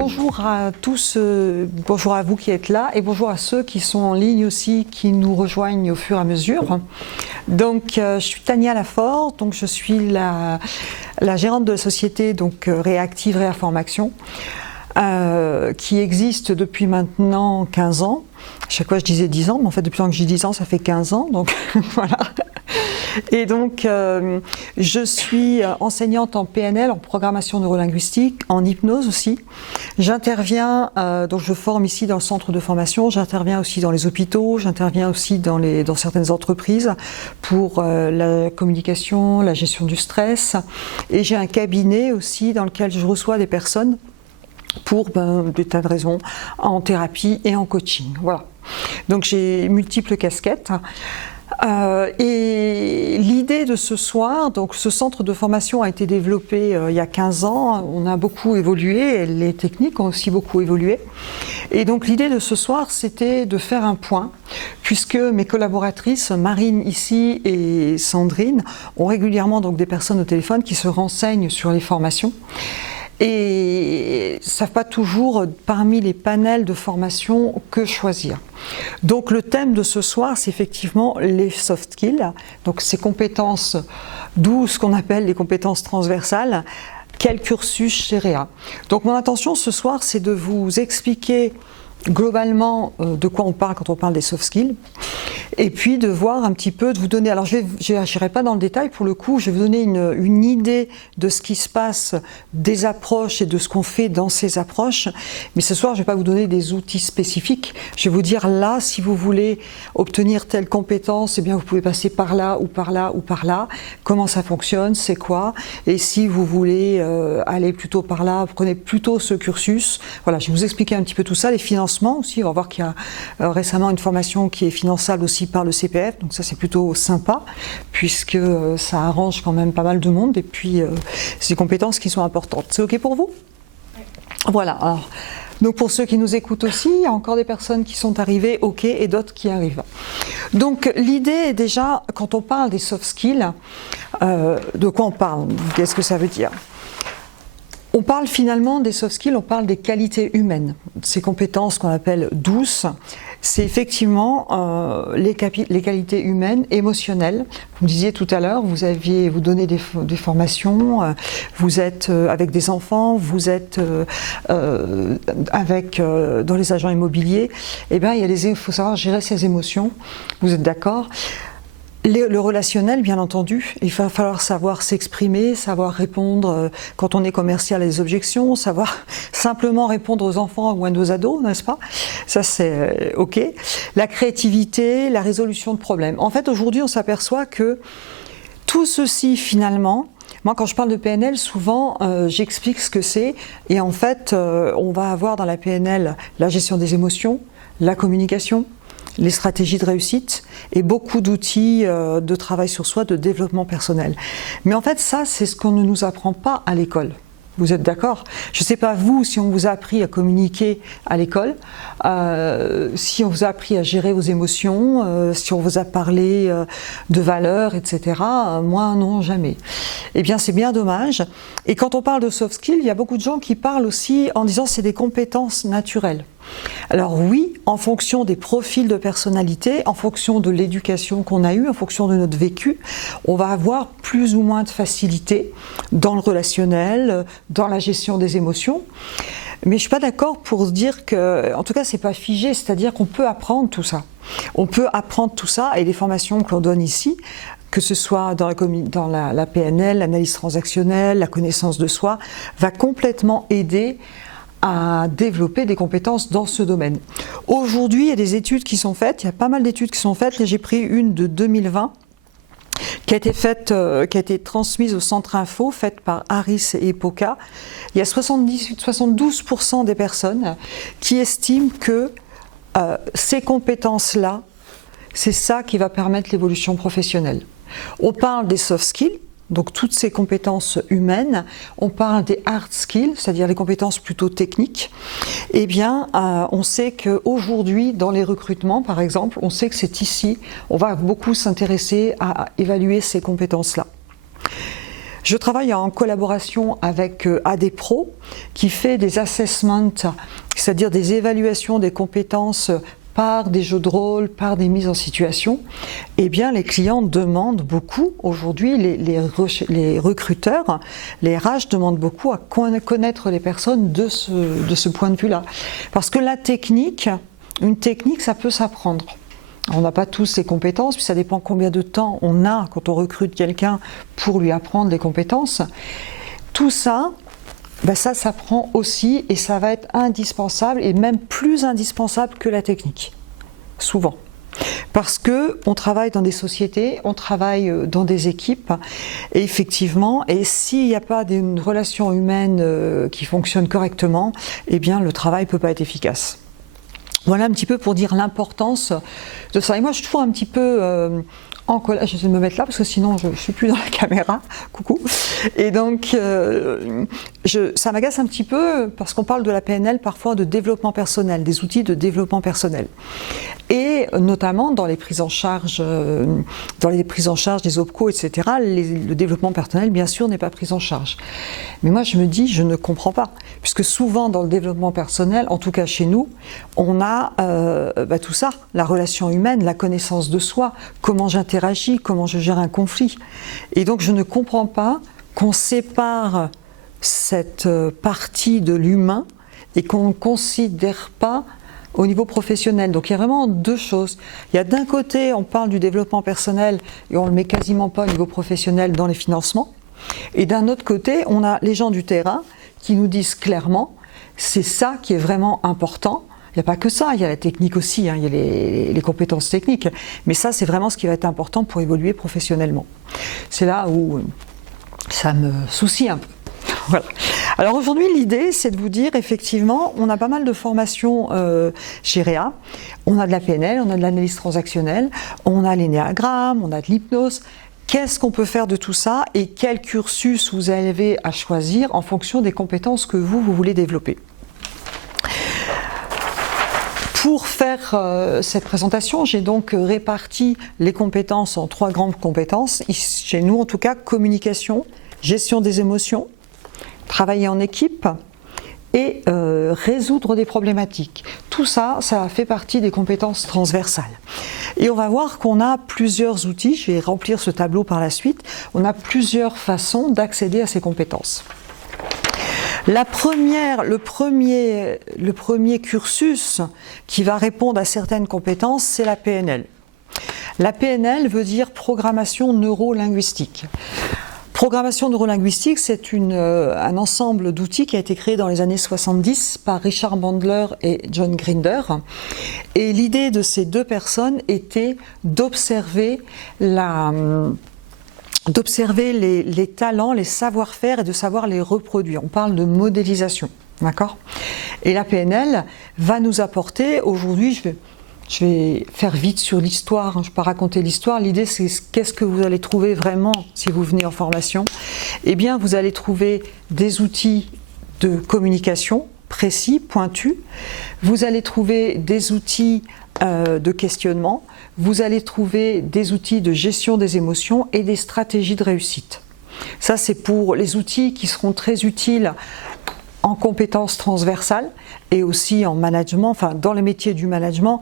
bonjour à tous, bonjour à vous qui êtes là et bonjour à ceux qui sont en ligne aussi, qui nous rejoignent au fur et à mesure. Donc, je suis Tania Lafort, donc je suis la gérante de la société Réactive Réinformation, qui existe depuis maintenant 15 ans. À chaque fois je disais 10 ans, mais en fait depuis le temps que j'ai 10 ans, ça fait 15 ans, donc voilà. Et donc, je suis enseignante en PNL, en programmation neurolinguistique, en hypnose aussi. J'interviens, donc je forme ici dans le centre de formation, j'interviens aussi dans les hôpitaux, j'interviens aussi dans certaines entreprises pour la communication, la gestion du stress. Et j'ai un cabinet aussi dans lequel je reçois des personnes pour des tas de raisons, en thérapie et en coaching. Voilà. Donc j'ai multiples casquettes. Et l'idée de ce soir, donc ce centre de formation a été développé il y a 15 ans, on a beaucoup évolué, les techniques ont aussi beaucoup évolué. Et donc l'idée de ce soir, c'était de faire un point, puisque mes collaboratrices, Marine ici et Sandrine, ont régulièrement donc des personnes au téléphone qui se renseignent sur les formations. Et ne savent pas toujours parmi les panels de formation que choisir. Donc le thème de ce soir, c'est effectivement les soft skills, donc ces compétences, d'où ce qu'on appelle les compétences transversales, quel cursus chez Réa. Donc mon intention ce soir, c'est de vous expliquer globalement de quoi on parle quand on parle des soft skills, et puis de voir un petit peu, de vous donner, alors je n'irai pas dans le détail pour le coup, je vais vous donner une idée de ce qui se passe, des approches et de ce qu'on fait dans ces approches, mais ce soir je ne vais pas vous donner des outils spécifiques, je vais vous dire là, si vous voulez obtenir telle compétence, eh bien vous pouvez passer par là ou par là ou par là, comment ça fonctionne, c'est quoi, et si vous voulez aller plutôt par là, prenez plutôt ce cursus, voilà, je vais vous expliquer un petit peu tout ça, les financements aussi, on va voir qu'il y a récemment une formation qui est finançable aussi par le CPF, donc ça c'est plutôt sympa, puisque ça arrange quand même pas mal de monde, et puis c'est des compétences qui sont importantes. C'est ok pour vous? Oui. Voilà, alors, donc pour ceux qui nous écoutent aussi, il y a encore des personnes qui sont arrivées, ok, et d'autres qui arrivent. Donc l'idée est déjà, quand on parle des soft skills, de quoi on parle? Qu'est-ce que ça veut dire? On parle finalement des soft skills, on parle des qualités humaines, ces compétences qu'on appelle douces. C'est effectivement les qualités humaines, émotionnelles. Vous me disiez tout à l'heure, vous donnez des formations, vous êtes avec des enfants, vous êtes dans les agents immobiliers. Eh bien, il faut savoir gérer ses émotions. Vous êtes d'accord ? Le relationnel, bien entendu, il va falloir savoir s'exprimer, savoir répondre quand on est commercial à des objections, savoir simplement répondre aux enfants ou à nos ados, n'est-ce pas? Ça c'est ok. La créativité, la résolution de problèmes. En fait, aujourd'hui, on s'aperçoit que tout ceci, finalement, moi quand je parle de PNL, souvent j'explique ce que c'est, et en fait, on va avoir dans la PNL la gestion des émotions, la communication, les stratégies de réussite et beaucoup d'outils de travail sur soi, de développement personnel. Mais en fait, ça, c'est ce qu'on ne nous apprend pas à l'école. Vous êtes d'accord? Je ne sais pas vous, si on vous a appris à communiquer à l'école, si on vous a appris à gérer vos émotions, si on vous a parlé de valeurs, etc. Moi, non, jamais. Eh bien, c'est bien dommage. Et quand on parle de soft skills, il y a beaucoup de gens qui parlent aussi en disant que c'est des compétences naturelles. Alors oui, en fonction des profils de personnalité, en fonction de l'éducation qu'on a eue, en fonction de notre vécu, on va avoir plus ou moins de facilité dans le relationnel, dans la gestion des émotions. Mais je ne suis pas d'accord pour dire que, en tout cas, c'est pas figé, c'est-à-dire qu'on peut apprendre tout ça. On peut apprendre tout ça, et les formations que l'on donne ici, que ce soit dans la PNL, l'analyse transactionnelle, la connaissance de soi, va complètement aider à développer des compétences dans ce domaine. Aujourd'hui, il y a des études qui sont faites, il y a pas mal d'études qui sont faites. Là, j'ai pris une de 2020 qui a été transmise au Centre Info, faite par Harris et Epoca. Il y a 72% des personnes qui estiment que ces compétences-là, c'est ça qui va permettre l'évolution professionnelle. On parle des soft skills, donc toutes ces compétences humaines, on parle des hard skills, c'est-à-dire les compétences plutôt techniques. Eh bien, on sait qu'aujourd'hui, dans les recrutements, par exemple, on sait que c'est ici, on va beaucoup s'intéresser à évaluer ces compétences-là. Je travaille en collaboration avec AD Pro qui fait des assessments, c'est-à-dire des évaluations des compétences par des jeux de rôle, par des mises en situation. Eh bien, les clients demandent beaucoup, aujourd'hui, les recruteurs, les RH demandent beaucoup à connaître les personnes de ce point de vue-là. Parce que une technique, ça peut s'apprendre. On n'a pas tous ces compétences, puis ça dépend combien de temps on a quand on recrute quelqu'un pour lui apprendre les compétences. Tout ça, ça s'apprend aussi et ça va être indispensable et même plus indispensable que la technique, souvent. Parce qu'on travaille dans des sociétés, on travaille dans des équipes et effectivement, et s'il n'y a pas une relation humaine qui fonctionne correctement, eh bien le travail ne peut pas être efficace. Voilà un petit peu pour dire l'importance de ça. Et moi je suis toujours un petit peu j'essaie de me mettre là parce que sinon je ne suis plus dans la caméra, coucou. Et donc ça m'agace un petit peu parce qu'on parle de la PNL parfois de développement personnel, des outils de développement personnel. Et notamment dans les prises en charge, des OPCO, etc., le développement personnel, bien sûr, n'est pas pris en charge. Mais moi, je me dis, je ne comprends pas. Puisque souvent, dans le développement personnel, en tout cas chez nous, on a tout ça, la relation humaine, la connaissance de soi, comment j'interagis, comment je gère un conflit. Et donc, je ne comprends pas qu'on sépare cette partie de l'humain et qu'on ne considère pas au niveau professionnel. Donc il y a vraiment deux choses. Il y a d'un côté, on parle du développement personnel et on ne le met quasiment pas au niveau professionnel dans les financements. Et d'un autre côté, on a les gens du terrain qui nous disent clairement, c'est ça qui est vraiment important. Il n'y a pas que ça, il y a la technique aussi, il y a les compétences techniques. Mais ça, c'est vraiment ce qui va être important pour évoluer professionnellement. C'est là où ça me soucie un peu. Voilà. Alors aujourd'hui, l'idée, c'est de vous dire, effectivement, on a pas mal de formations chez Réa. On a de la PNL, on a de l'analyse transactionnelle, on a l'énéagramme, on a de l'hypnose. Qu'est-ce qu'on peut faire de tout ça et quel cursus vous avez à choisir en fonction des compétences que vous voulez développer. Pour faire cette présentation, j'ai donc réparti les compétences en 3 grandes compétences. Chez nous, en tout cas, communication, gestion des émotions, travailler en équipe et résoudre des problématiques. Tout ça, ça fait partie des compétences transversales. Et on va voir qu'on a plusieurs outils, je vais remplir ce tableau par la suite, on a plusieurs façons d'accéder à ces compétences. Le premier cursus qui va répondre à certaines compétences, c'est la PNL. La PNL veut dire programmation neuro-linguistique. Programmation neurolinguistique, c'est un ensemble d'outils qui a été créé dans les années 70 par Richard Bandler et John Grinder. Et l'idée de ces deux personnes était d'observer les talents, les savoir-faire et de savoir les reproduire. On parle de modélisation, d'accord ? Et la PNL va nous apporter, aujourd'hui, je vais faire vite sur l'histoire, je ne vais pas raconter l'histoire. L'idée, c'est qu'est-ce que vous allez trouver vraiment si vous venez en formation ? Eh bien, vous allez trouver des outils de communication précis, pointus. Vous allez trouver des outils de questionnement. Vous allez trouver des outils de gestion des émotions et des stratégies de réussite. Ça, c'est pour les outils qui seront très utiles en compétences transversales et aussi en management, enfin dans les métiers du management.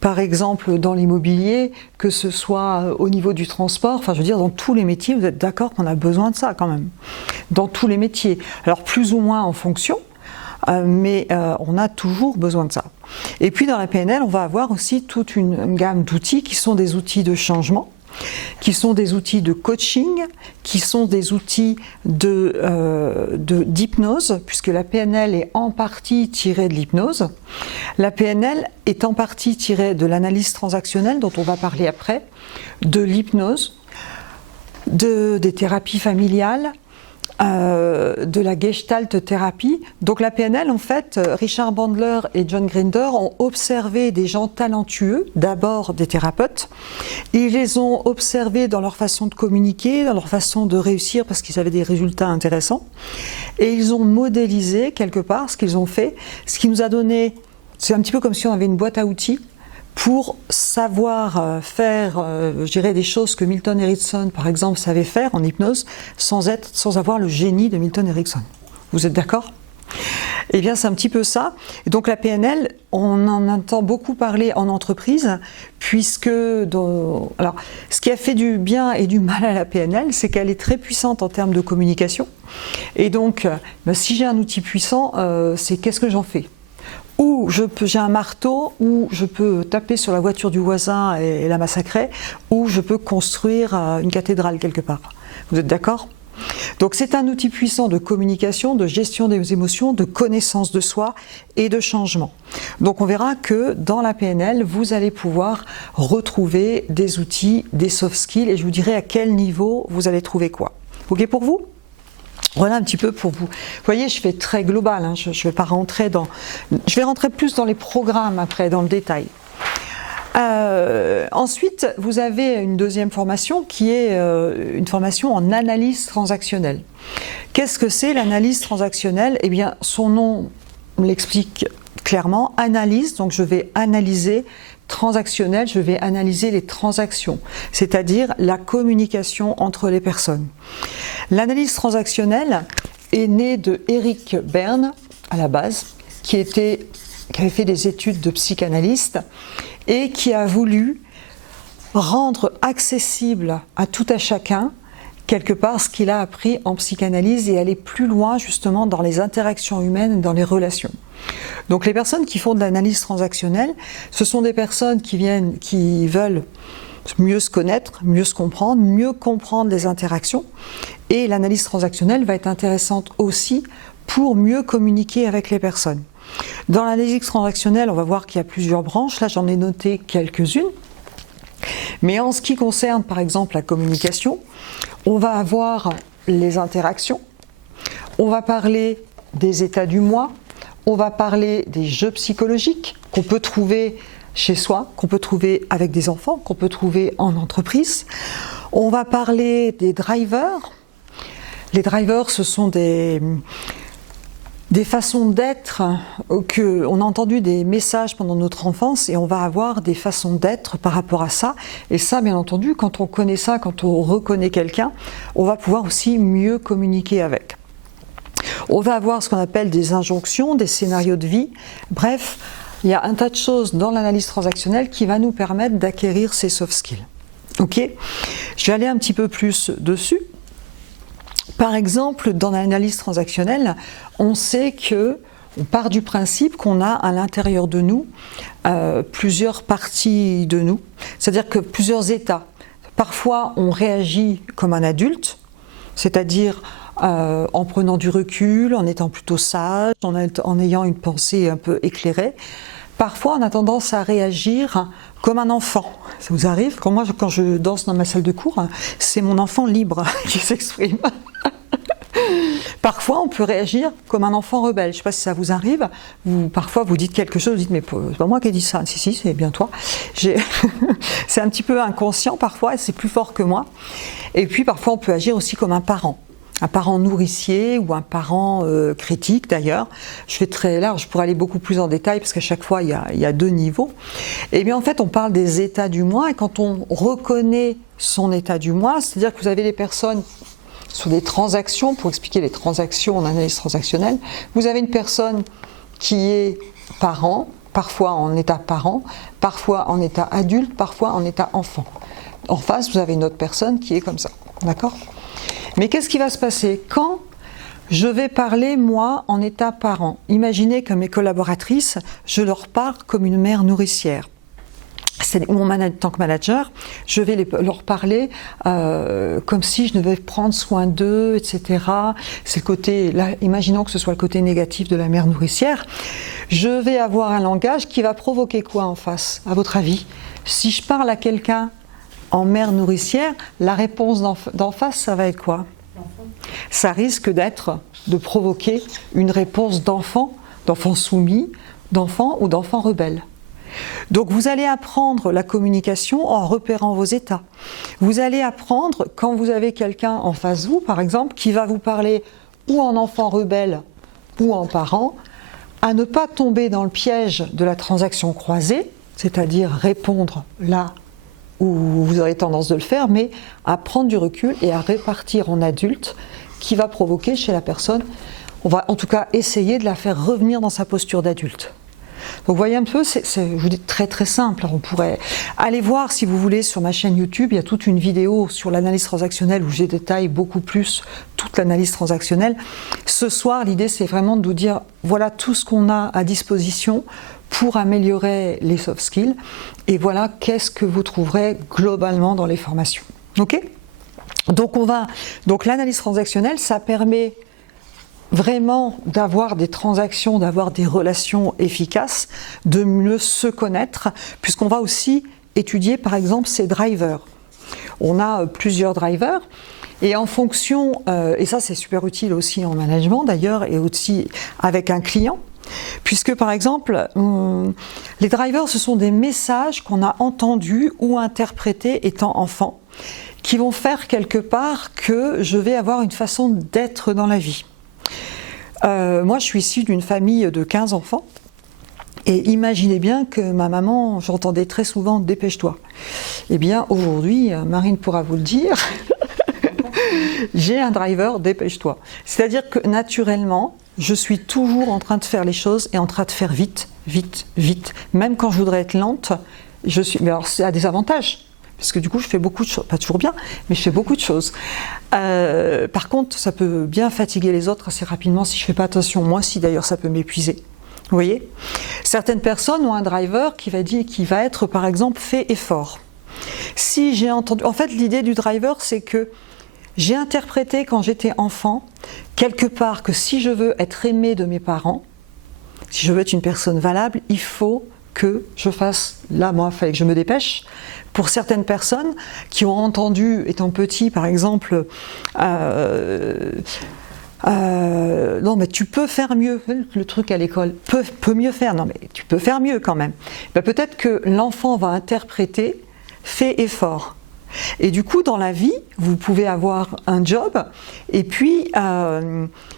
Par exemple, dans l'immobilier, que ce soit au niveau du transport, enfin je veux dire dans tous les métiers, vous êtes d'accord qu'on a besoin de ça quand même. Dans tous les métiers. Alors plus ou moins en fonction, mais on a toujours besoin de ça. Et puis dans la PNL, on va avoir aussi toute une gamme d'outils qui sont des outils de changement, qui sont des outils de coaching, qui sont des outils d'hypnose, puisque la PNL est en partie tirée de l'hypnose. La PNL est en partie tirée de l'analyse transactionnelle, dont on va parler après, de l'hypnose, des thérapies familiales, de la gestalt thérapie. Donc la PNL, en fait, Richard Bandler et John Grinder ont observé des gens talentueux, d'abord des thérapeutes. Ils les ont observés dans leur façon de communiquer, dans leur façon de réussir parce qu'ils avaient des résultats intéressants. Et ils ont modélisé quelque part ce qu'ils ont fait, ce qui nous a donné, c'est un petit peu comme si on avait une boîte à outils pour savoir faire, je dirais, des choses que Milton Erickson, par exemple, savait faire en hypnose, sans avoir le génie de Milton Erickson. Vous êtes d'accord ? Eh bien, c'est un petit peu ça. Et donc, la PNL, on en entend beaucoup parler en entreprise, puisque, alors, ce qui a fait du bien et du mal à la PNL, c'est qu'elle est très puissante en termes de communication. Et donc, si j'ai un outil puissant, c'est qu'est-ce que j'en fais ? Ou j'ai un marteau, ou je peux taper sur la voiture du voisin et la massacrer, ou je peux construire une cathédrale quelque part. Vous êtes d'accord ? Donc c'est un outil puissant de communication, de gestion des émotions, de connaissance de soi et de changement. Donc on verra que dans la PNL, vous allez pouvoir retrouver des outils, des soft skills, et je vous dirai à quel niveau vous allez trouver quoi. Ok pour vous ? Voilà un petit peu pour vous. Vous voyez, je fais très global, hein, je vais pas rentrer dans... Je vais rentrer plus dans les programmes après, dans le détail. Ensuite, vous avez une deuxième formation qui est une formation en analyse transactionnelle. Qu'est-ce que c'est l'analyse transactionnelle ? Eh bien, son nom l'explique clairement. Analyse, donc je vais analyser. Transactionnel, je vais analyser les transactions, c'est-à-dire la communication entre les personnes. L'analyse transactionnelle est née de Eric Berne, à la base, qui avait fait des études de psychanalyste et qui a voulu rendre accessible à tout à chacun quelque part ce qu'il a appris en psychanalyse et aller plus loin justement dans les interactions humaines, dans les relations. Donc les personnes qui font de l'analyse transactionnelle, ce sont des personnes qui veulent mieux se connaître, mieux se comprendre, mieux comprendre les interactions. Et l'analyse transactionnelle va être intéressante aussi pour mieux communiquer avec les personnes. Dans l'analyse transactionnelle, on va voir qu'il y a plusieurs branches. Là, j'en ai noté quelques-unes. Mais en ce qui concerne, par exemple, la communication, on va avoir les interactions, on va parler des états du moi, on va parler des jeux psychologiques qu'on peut trouver chez soi, qu'on peut trouver avec des enfants, qu'on peut trouver en entreprise. On va parler des drivers. Les drivers, ce sont des façons d'être on a entendu des messages pendant notre enfance et on va avoir des façons d'être par rapport à ça. Et ça, bien entendu, quand on connaît ça, quand on reconnaît quelqu'un, on va pouvoir aussi mieux communiquer avec. On va avoir ce qu'on appelle des injonctions, des scénarios de vie. Bref, il y a un tas de choses dans l'analyse transactionnelle qui va nous permettre d'acquérir ces soft skills. Ok ? Je vais aller un petit peu plus dessus. Par exemple, dans l'analyse transactionnelle, on sait que on part du principe qu'on a à l'intérieur de nous plusieurs parties de nous, c'est-à-dire que plusieurs états. Parfois, on réagit comme un adulte, c'est-à-dire en prenant du recul, en étant plutôt sage, en ayant une pensée un peu éclairée. Parfois, on a tendance à réagir comme un enfant. Ça vous arrive ? Quand je danse dans ma salle de cours, c'est mon enfant libre qui s'exprime. Parfois, on peut réagir comme un enfant rebelle. Je ne sais pas si ça vous arrive. Parfois, vous dites quelque chose, vous dites « mais c'est pas moi qui ai dit ça ». Si, c'est bien toi. C'est un petit peu inconscient parfois, et c'est plus fort que moi. Et puis, parfois, on peut agir aussi comme un parent nourricier ou un parent critique d'ailleurs. Je fais très large, je pourrais aller beaucoup plus en détail parce qu'à chaque fois il y a deux niveaux. Et bien en fait on parle des états du moi et quand on reconnaît son état du moi, c'est-à-dire que vous avez des personnes sur des transactions, pour expliquer les transactions en analyse transactionnelle, vous avez une personne qui est parent, parfois en état parent, parfois en état adulte, parfois en état enfant. En face vous avez une autre personne qui est comme ça, d'accord ? Mais qu'est-ce qui va se passer quand je vais parler, moi, en état parent ? Imaginez que mes collaboratrices, je leur parle comme une mère nourricière. En tant que manager, je vais leur parler comme si je devais prendre soin d'eux, etc. C'est le côté, là, imaginons que ce soit le côté négatif de la mère nourricière. Je vais avoir un langage qui va provoquer quoi en face, à votre avis ? Si je parle à quelqu'un en mère nourricière, la réponse d'en face, ça va être quoi ? Ça risque de provoquer une réponse d'enfant soumis, d'enfant ou d'enfant rebelle. Donc vous allez apprendre la communication en repérant vos états. Vous allez apprendre, quand vous avez quelqu'un en face de vous, par exemple, qui va vous parler ou en enfant rebelle ou en parent, à ne pas tomber dans le piège de la transaction croisée, c'est-à-dire répondre là où vous aurez tendance de le faire, mais à prendre du recul et à répartir en adulte, qui va provoquer chez la personne, on va en tout cas essayer de la faire revenir dans sa posture d'adulte. Donc vous voyez un peu, je vous dis très très simple. On pourrait aller voir, si vous voulez, sur ma chaîne YouTube, il y a toute une vidéo sur l'analyse transactionnelle où j'ai détaillé beaucoup plus toute l'analyse transactionnelle. Ce soir, l'idée c'est vraiment de vous dire, voilà tout ce qu'on a à disposition pour améliorer les soft skills, et voilà qu'est-ce que vous trouverez globalement dans les formations. Ok ? Donc l'analyse transactionnelle, ça permet vraiment d'avoir des transactions, d'avoir des relations efficaces, de mieux se connaître, puisqu'on va aussi étudier par exemple ces drivers. On a plusieurs drivers, et en fonction, et ça c'est super utile aussi en management d'ailleurs, et aussi avec un client, puisque par exemple, les drivers, ce sont des messages qu'on a entendus ou interprétés étant enfant, qui vont faire quelque part que je vais avoir une façon d'être dans la vie. Moi, je suis issue d'une famille de 15 enfants, et imaginez bien que ma maman, j'entendais très souvent « dépêche-toi ». Eh bien, aujourd'hui, Marine pourra vous le dire, j'ai un driver « dépêche-toi ». C'est-à-dire que naturellement, je suis toujours en train de faire les choses et en train de faire vite, vite, vite. Même quand je voudrais être lente, mais alors ça a des avantages, parce que du coup je fais beaucoup de choses, pas toujours bien, mais je fais beaucoup de choses. Par contre, ça peut bien fatiguer les autres assez rapidement si je ne fais pas attention. Moi aussi d'ailleurs, ça peut m'épuiser. Vous voyez ? Certaines personnes ont un driver qui va être par exemple fait et fort. Si j'ai entendu, en fait l'idée du driver c'est que j'ai interprété quand j'étais enfant, quelque part, que si je veux être aimé de mes parents, si je veux être une personne valable, il faut que je fasse, là moi, il fallait que je me dépêche. Pour certaines personnes qui ont entendu, étant petit par exemple, non mais tu peux faire mieux, le truc à l'école, peut mieux faire, non mais tu peux faire mieux quand même. Ben, peut-être que l'enfant va interpréter fait effort. Et du coup, dans la vie, vous pouvez avoir un job, et puis,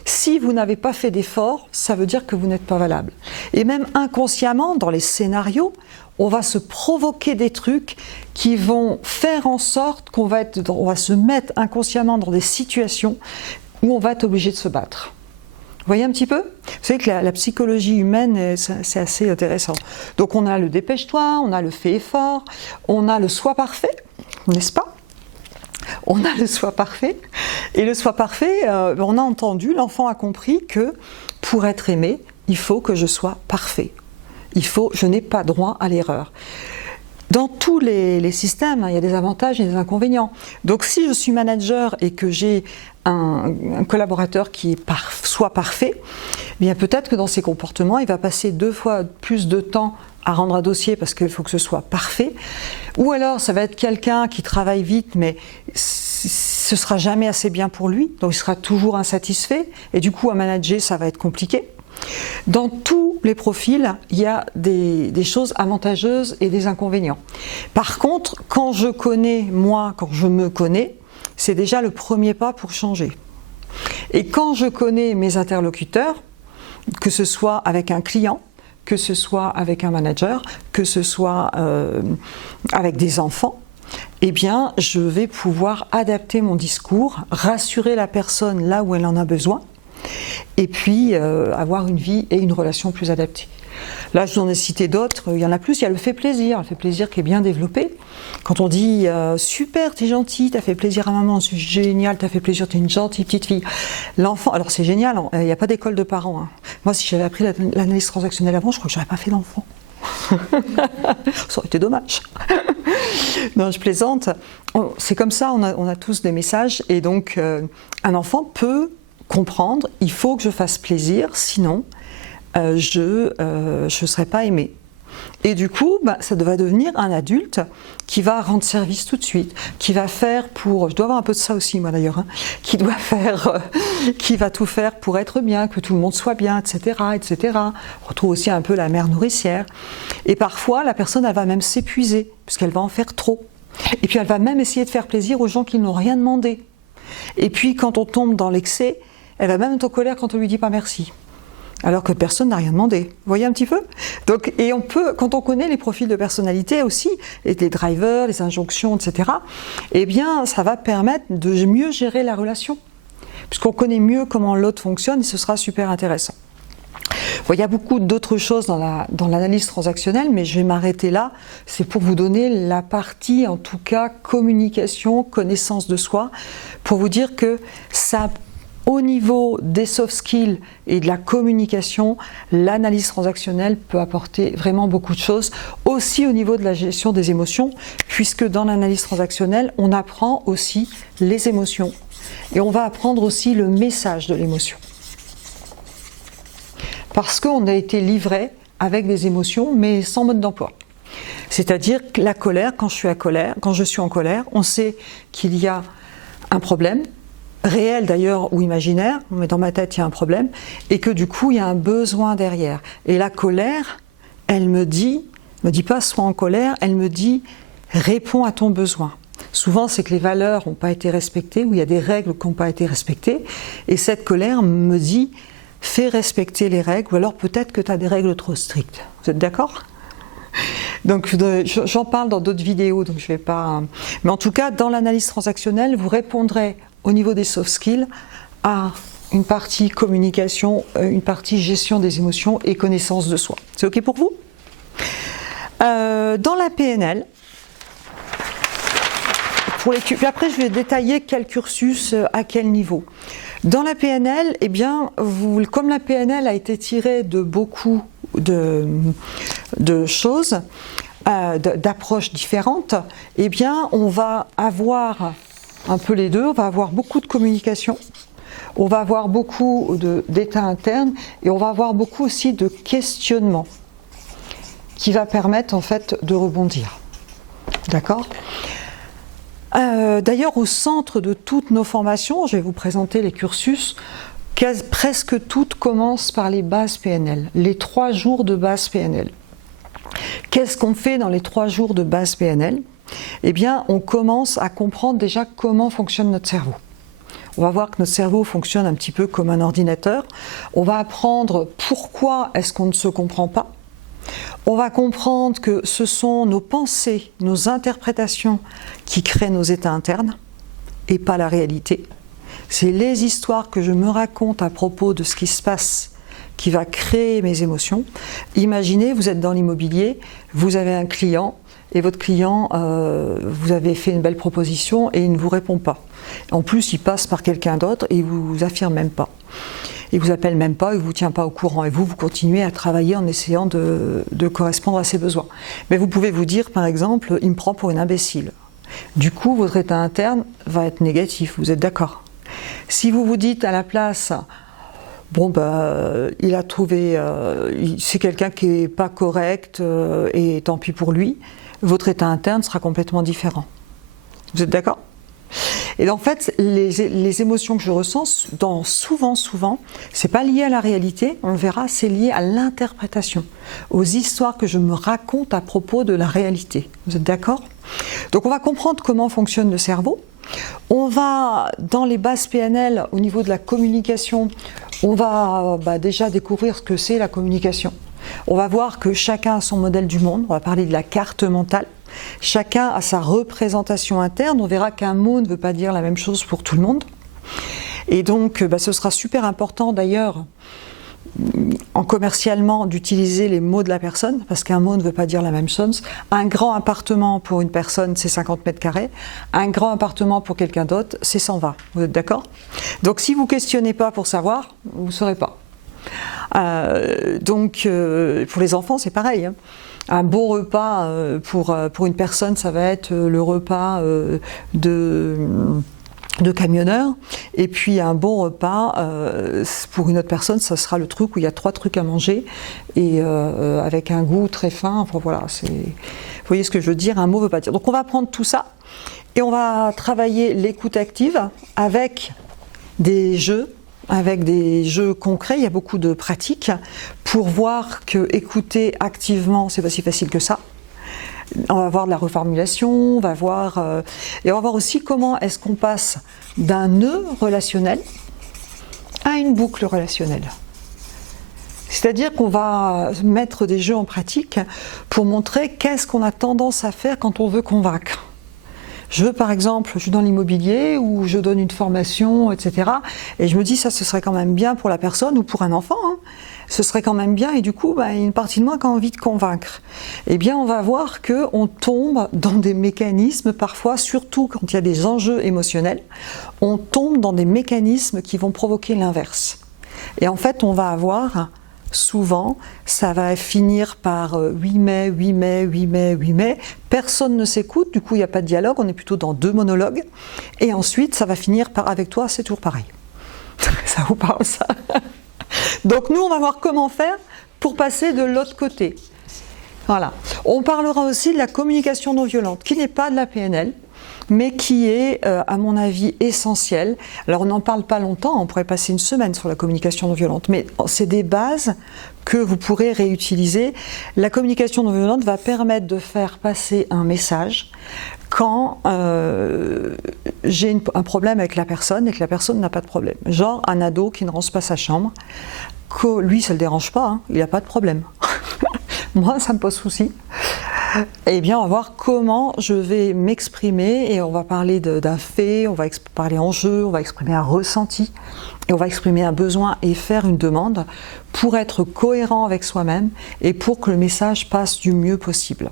si vous n'avez pas fait d'effort, ça veut dire que vous n'êtes pas valable. Et même inconsciemment, dans les scénarios, on va se provoquer des trucs qui vont faire en sorte qu'on va se mettre inconsciemment dans des situations où on va être obligé de se battre. Vous voyez un petit peu ? Vous savez que la psychologie humaine, c'est assez intéressant. Donc on a le dépêche-toi, on a le fais effort, on a le sois parfait, n'est-ce pas ? On a le soi parfait, et le soi parfait, on a entendu, l'enfant a compris que pour être aimé, il faut que je sois parfait. Je n'ai pas droit à l'erreur. Dans tous les systèmes, il y a des avantages et des inconvénients. Donc si je suis manager et que j'ai un collaborateur qui soit parfait, eh bien peut-être que dans ses comportements, il va passer 2 fois plus de temps à rendre un dossier parce qu'il faut que ce soit parfait. Ou alors ça va être quelqu'un qui travaille vite, mais ce ne sera jamais assez bien pour lui, donc il sera toujours insatisfait, et du coup à manager ça va être compliqué. Dans tous les profils, il y a des choses avantageuses et des inconvénients. Par contre, quand je me connais, c'est déjà le premier pas pour changer. Et quand je connais mes interlocuteurs, que ce soit avec un client, que ce soit avec un manager, que ce soit avec des enfants, eh bien, je vais pouvoir adapter mon discours, rassurer la personne là où elle en a besoin, et puis avoir une vie et une relation plus adaptée. Là, je vous en ai cité d'autres, il y en a plus, il y a le fait plaisir qui est bien développé. Quand on dit super, t'es gentil, t'as fait plaisir à maman, c'est génial, t'as fait plaisir, t'es une gentille petite fille. L'enfant, alors c'est génial, il n'y a pas d'école de parents. Hein. Moi, si j'avais appris l'analyse transactionnelle avant, je crois que j'aurais pas fait d'enfant. Ça aurait été dommage. Non, je plaisante. C'est comme ça, on a tous des messages, et donc un enfant peut comprendre, il faut que je fasse plaisir, sinon je ne serai pas aimé. Et du coup, ça va devenir un adulte qui va rendre service tout de suite, qui va faire je dois avoir un peu de ça aussi moi d'ailleurs, hein, qui va tout faire pour être bien, que tout le monde soit bien, etc., etc. On retrouve aussi un peu la mère nourricière. Et parfois, la personne, elle va même s'épuiser, puisqu'elle va en faire trop. Et puis elle va même essayer de faire plaisir aux gens qui n'ont rien demandé. Et puis quand on tombe dans l'excès, elle va même être en colère quand on lui dit pas merci. alors que personne n'a rien demandé. Vous voyez un petit peu? Donc, et on peut, quand on connaît les profils de personnalité aussi, et les drivers, les injonctions, etc., eh bien, ça va permettre de mieux gérer la relation, puisqu'on connaît mieux comment l'autre fonctionne, et ce sera super intéressant. Bon, il y a beaucoup d'autres choses dans l'analyse transactionnelle, mais je vais m'arrêter là. C'est pour vous donner la partie, en tout cas, communication, connaissance de soi, pour vous dire que ça, au niveau des soft skills et de la communication, l'analyse transactionnelle peut apporter vraiment beaucoup de choses, aussi au niveau de la gestion des émotions, puisque dans l'analyse transactionnelle, on apprend aussi les émotions et on va apprendre aussi le message de l'émotion. Parce qu'on a été livré avec des émotions, mais sans mode d'emploi. C'est-à-dire que la colère, quand je suis en colère, on sait qu'il y a un problème, réel d'ailleurs ou imaginaire, mais dans ma tête il y a un problème, et que du coup il y a un besoin derrière. Et la colère, elle me dit pas sois en colère, elle me dit réponds à ton besoin. Souvent c'est que les valeurs n'ont pas été respectées, ou il y a des règles qui n'ont pas été respectées, et cette colère me dit fais respecter les règles, ou alors peut-être que tu as des règles trop strictes. Vous êtes d'accord ? Donc j'en parle dans d'autres vidéos, donc je ne vais pas... Mais en tout cas, dans l'analyse transactionnelle, vous répondrez au niveau des soft skills à une partie communication, une partie gestion des émotions et connaissance de soi. C'est OK pour vous ? Dans la PNL, puis après je vais détailler quel cursus, à quel niveau. Dans la PNL, eh bien, comme la PNL a été tirée de beaucoup de choses, d'approches différentes, eh bien, on va avoir un peu les deux, on va avoir beaucoup de communication, on va avoir beaucoup d'état interne et on va avoir beaucoup aussi de questionnement qui va permettre en fait de rebondir. D'accord ? D'ailleurs, au centre de toutes nos formations, je vais vous présenter les cursus, presque toutes commencent par les bases PNL, les 3 jours de base PNL. Qu'est-ce qu'on fait dans les 3 jours de base PNL ? Eh bien, on commence à comprendre déjà comment fonctionne notre cerveau. On va voir que notre cerveau fonctionne un petit peu comme un ordinateur. On va apprendre pourquoi est-ce qu'on ne se comprend pas. On va comprendre que ce sont nos pensées, nos interprétations qui créent nos états internes et pas la réalité. C'est les histoires que je me raconte à propos de ce qui se passe qui va créer mes émotions. Imaginez, vous êtes dans l'immobilier, vous avez un client et votre client, vous avez fait une belle proposition et il ne vous répond pas. En plus, il passe par quelqu'un d'autre et il ne vous affirme même pas. Il ne vous appelle même pas, il ne vous tient pas au courant. Et vous continuez à travailler en essayant de correspondre à ses besoins. Mais vous pouvez vous dire, par exemple, il me prend pour une imbécile. Du coup, votre état interne va être négatif, vous êtes d'accord ? Si vous vous dites à la place, bon il a trouvé, c'est quelqu'un qui n'est pas correct et tant pis pour lui, votre état interne sera complètement différent. Vous êtes d'accord ? Et en fait, les émotions que je ressens, souvent, c'est pas lié à la réalité, on le verra, c'est lié à l'interprétation, aux histoires que je me raconte à propos de la réalité. Vous êtes d'accord ? Donc on va comprendre comment fonctionne le cerveau. On va, dans les bases PNL, au niveau de la communication, on va déjà découvrir ce que c'est la communication. On va voir que chacun a son modèle du monde, on va parler de la carte mentale. Chacun a sa représentation interne, on verra qu'un mot ne veut pas dire la même chose pour tout le monde. Et donc ce sera super important d'ailleurs, en commercialement, d'utiliser les mots de la personne, parce qu'un mot ne veut pas dire la même chose. Un grand appartement pour une personne, c'est 50 mètres carrés. Un grand appartement pour quelqu'un d'autre, c'est 120. Vous êtes d'accord ? Donc si vous ne questionnez pas pour savoir, vous ne saurez pas. Pour les enfants, c'est pareil. Hein. Un bon repas pour une personne, ça va être le repas de camionneur, et puis un bon repas pour une autre personne, ça sera le truc où il y a 3 trucs à manger et avec un goût très fin. Enfin voilà, vous voyez ce que je veux dire, un mot ne veut pas dire. Donc on va prendre tout ça et on va travailler l'écoute active avec des jeux concrets. Il y a beaucoup de pratiques pour voir que écouter activement, c'est pas si facile que ça. On va voir de la reformulation, on va voir aussi comment est-ce qu'on passe d'un nœud relationnel à une boucle relationnelle. C'est-à-dire qu'on va mettre des jeux en pratique pour montrer qu'est-ce qu'on a tendance à faire quand on veut convaincre. Je veux par exemple, je suis dans l'immobilier ou je donne une formation, etc. Et je me dis ça, ce serait quand même bien pour la personne ou pour un enfant. Hein. Ce serait quand même bien et du coup, il y a une partie de moi qui a envie de convaincre. Eh bien, on va voir qu'on tombe dans des mécanismes, parfois, surtout quand il y a des enjeux émotionnels, on tombe dans des mécanismes qui vont provoquer l'inverse. Et en fait, on va avoir... Souvent, ça va finir par 8 mai, 8 mai, 8 mai, 8 mai. Personne ne s'écoute, du coup il n'y a pas de dialogue, on est plutôt dans 2 monologues. Et ensuite, ça va finir par avec toi, c'est toujours pareil. Ça vous parle ça? Donc nous, on va voir comment faire pour passer de l'autre côté. Voilà. On parlera aussi de la communication non violente, qui n'est pas de la PNL, mais qui est, à mon avis, essentielle. Alors, on n'en parle pas longtemps, on pourrait passer une semaine sur la communication non violente, mais c'est des bases que vous pourrez réutiliser. La communication non violente va permettre de faire passer un message quand j'ai un problème avec la personne et que la personne n'a pas de problème. Genre un ado qui ne range pas sa chambre, que lui, ça ne le dérange pas, hein, il n'a pas de problème. Moi, ça me pose souci. Eh bien, on va voir comment je vais m'exprimer et on va parler d'un fait, on va parler en jeu, on va exprimer un ressenti et on va exprimer un besoin et faire une demande pour être cohérent avec soi-même et pour que le message passe du mieux possible.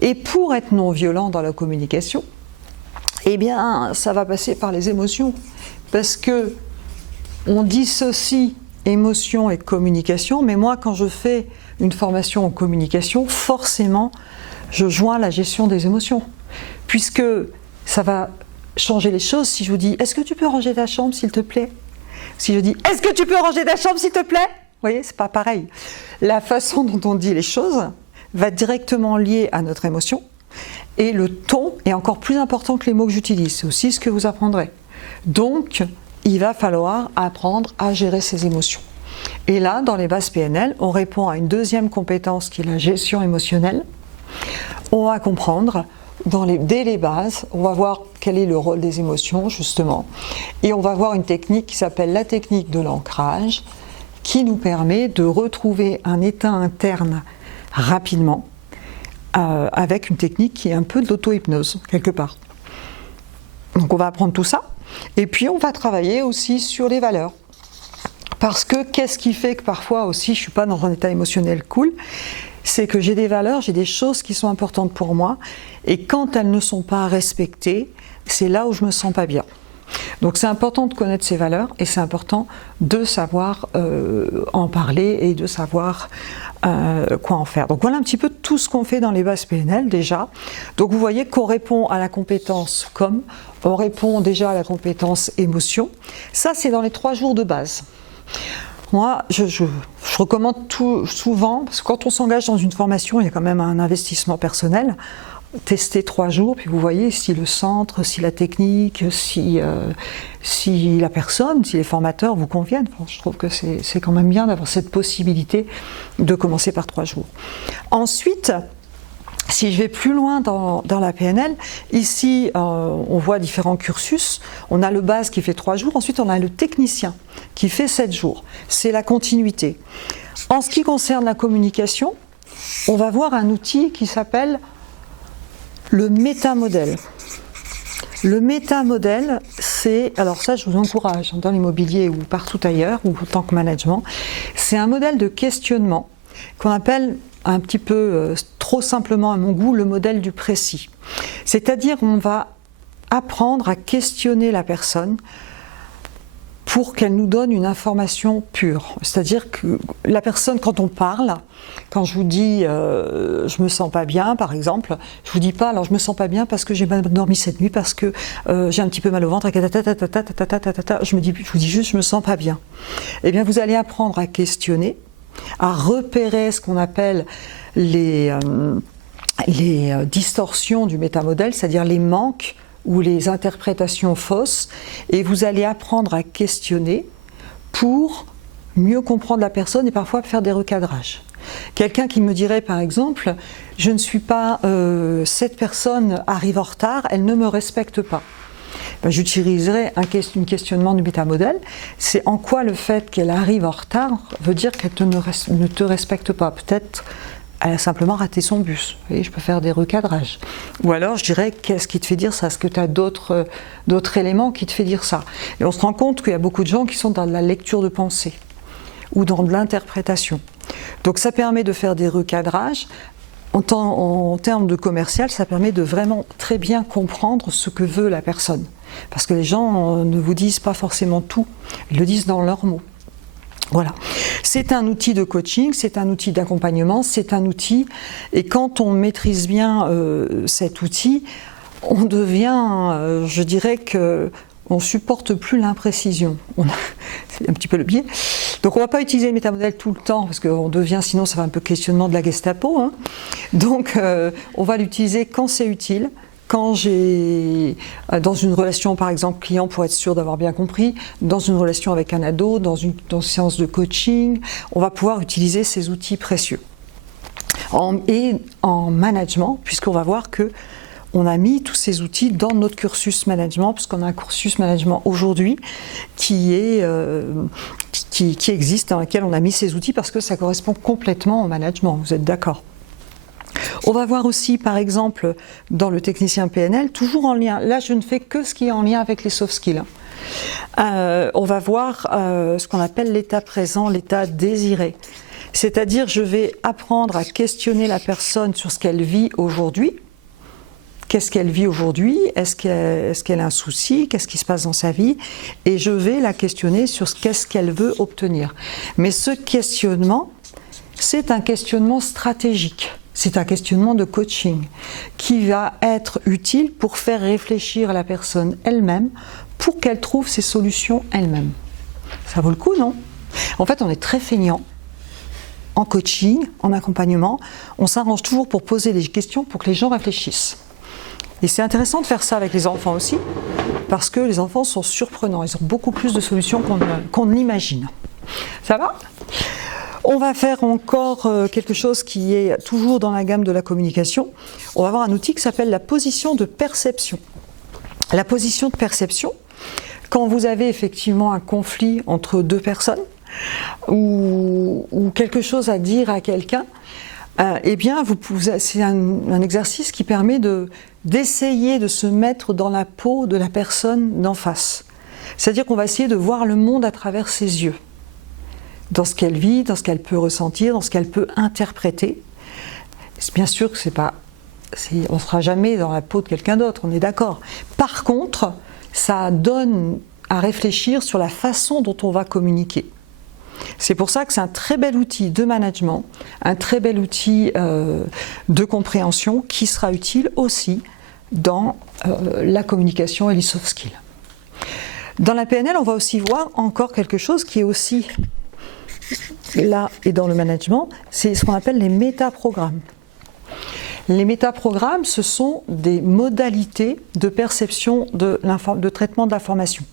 Et pour être non violent dans la communication, eh bien, ça va passer par les émotions parce que on dissocie émotion et communication, mais moi, quand je fais une formation en communication, forcément, je joins la gestion des émotions, puisque ça va changer les choses si je vous dis « Est-ce que tu peux ranger ta chambre, s'il te plaît ?» Si je dis « Est-ce que tu peux ranger ta chambre, s'il te plaît ?» Vous voyez, c'est pas pareil. La façon dont on dit les choses va directement liée à notre émotion, et le ton est encore plus important que les mots que j'utilise. C'est aussi ce que vous apprendrez. Donc, il va falloir apprendre à gérer ses émotions. Et là, dans les bases PNL, on répond à une deuxième compétence qui est la gestion émotionnelle. On va comprendre, dès les bases, on va voir quel est le rôle des émotions, justement. Et on va voir une technique qui s'appelle la technique de l'ancrage, qui nous permet de retrouver un état interne rapidement, avec une technique qui est un peu de l'auto-hypnose, quelque part. Donc on va apprendre tout ça. Et puis on va travailler aussi sur les valeurs. Parce que qu'est-ce qui fait que parfois aussi je ne suis pas dans un état émotionnel cool? C'est que j'ai des valeurs, j'ai des choses qui sont importantes pour moi, et quand elles ne sont pas respectées, c'est là où je ne me sens pas bien. Donc c'est important de connaître ces valeurs, et c'est important de savoir en parler et de savoir quoi en faire. Donc voilà un petit peu tout ce qu'on fait dans les bases PNL déjà. Donc vous voyez qu'on répond à la compétence comme, on répond déjà à la compétence émotion. Ça c'est dans les 3 jours de base. Moi, je recommande souvent, parce que quand on s'engage dans une formation, il y a quand même un investissement personnel. Tester 3 jours, puis vous voyez si le centre, si la technique, si la personne, si les formateurs vous conviennent. Enfin, je trouve que c'est quand même bien d'avoir cette possibilité de commencer par 3 jours. Ensuite, si je vais plus loin dans la PNL, ici on voit différents cursus. On a le base qui fait 3 jours, ensuite on a le technicien qui fait 7 jours. C'est la continuité. En ce qui concerne la communication, on va voir un outil qui s'appelle le métamodèle. Le métamodèle, c'est, alors ça je vous encourage dans l'immobilier ou partout ailleurs, ou en tant que management, c'est un modèle de questionnement qu'on appelle un petit peu trop simplement à mon goût le modèle du précis. C'est-à-dire on va apprendre à questionner la personne pour qu'elle nous donne une information pure. C'est-à-dire que la personne, quand on parle, quand je vous dis je me sens pas bien, par exemple, je vous dis pas alors je me sens pas bien parce que j'ai mal dormi cette nuit, parce que j'ai un petit peu mal au ventre, je vous dis juste je me sens pas bien. Eh bien vous allez apprendre à questionner, à repérer ce qu'on appelle les distorsions du métamodèle, c'est-à-dire les manques ou les interprétations fausses, et vous allez apprendre à questionner pour mieux comprendre la personne et parfois faire des recadrages. Quelqu'un qui me dirait par exemple, je ne suis pas, cette personne arrive en retard, elle ne me respecte pas. ben, j'utiliserai un questionnement du métamodèle. C'est en quoi le fait qu'elle arrive en retard veut dire qu'elle ne te respecte pas. Peut-être elle a simplement raté son bus. Vous voyez, je peux faire des recadrages. Ou alors je dirais, qu'est-ce qui te fait dire ça? Est-ce que tu as d'autres éléments qui te fait dire ça? Et on se rend compte qu'il y a beaucoup de gens qui sont dans la lecture de pensée ou dans de l'interprétation. Donc ça permet de faire des recadrages. En termes de commercial, ça permet de vraiment très bien comprendre ce que veut la personne. Parce que les gens ne vous disent pas forcément tout, ils le disent dans leurs mots. Voilà. C'est un outil de coaching, c'est un outil d'accompagnement, c'est un outil, et quand on maîtrise bien cet outil, on devient, je dirais que on ne supporte plus l'imprécision. C'est un petit peu le biais. Donc on ne va pas utiliser le métamodèle tout le temps, parce qu'on devient, sinon ça va un peu questionnement de la Gestapo. Hein. Donc on va l'utiliser quand c'est utile, quand j'ai, dans une relation par exemple client pour être sûr d'avoir bien compris, dans une relation avec un ado, dans une séance de coaching, on va pouvoir utiliser ces outils précieux. Et en management, puisqu'on va voir que on a mis tous ces outils dans notre cursus management, puisqu'on a un cursus management aujourd'hui qui existe, dans lequel on a mis ces outils parce que ça correspond complètement au management, vous êtes d'accord? On va voir aussi, par exemple, dans le technicien PNL, toujours en lien, là je ne fais que ce qui est en lien avec les soft skills. On va voir ce qu'on appelle l'état présent, l'état désiré. C'est-à-dire, je vais apprendre à questionner la personne sur ce qu'elle vit aujourd'hui. Qu'est-ce qu'elle vit aujourd'hui? Est-ce qu'elle a un souci? Qu'est-ce qui se passe dans sa vie? Et je vais la questionner sur qu'est-ce qu'elle veut obtenir. Mais ce questionnement, c'est un questionnement stratégique. C'est un questionnement de coaching qui va être utile pour faire réfléchir la personne elle-même pour qu'elle trouve ses solutions elle-même. Ça vaut le coup, non? En fait, on est très feignant. En coaching, en accompagnement, on s'arrange toujours pour poser des questions pour que les gens réfléchissent. Et c'est intéressant de faire ça avec les enfants aussi, parce que les enfants sont surprenants, ils ont beaucoup plus de solutions qu'on ne l'imagine. Ça va? On va faire encore quelque chose qui est toujours dans la gamme de la communication. On va avoir un outil qui s'appelle la position de perception. La position de perception, quand vous avez effectivement un conflit entre deux personnes, ou quelque chose à dire à quelqu'un, eh bien, c'est un exercice qui permet d'essayer de se mettre dans la peau de la personne d'en face. C'est-à-dire qu'on va essayer de voir le monde à travers ses yeux, dans ce qu'elle vit, dans ce qu'elle peut ressentir, dans ce qu'elle peut interpréter. Bien sûr que on ne sera jamais dans la peau de quelqu'un d'autre, on est d'accord. Par contre, ça donne à réfléchir sur la façon dont on va communiquer. C'est pour ça que c'est un très bel outil de management, un très bel outil de compréhension qui sera utile aussi dans la communication et les soft skills. Dans la PNL, on va aussi voir encore quelque chose qui est aussi là et dans le management, c'est ce qu'on appelle les métaprogrammes. Les métaprogrammes, ce sont des modalités de perception de traitement de l'information.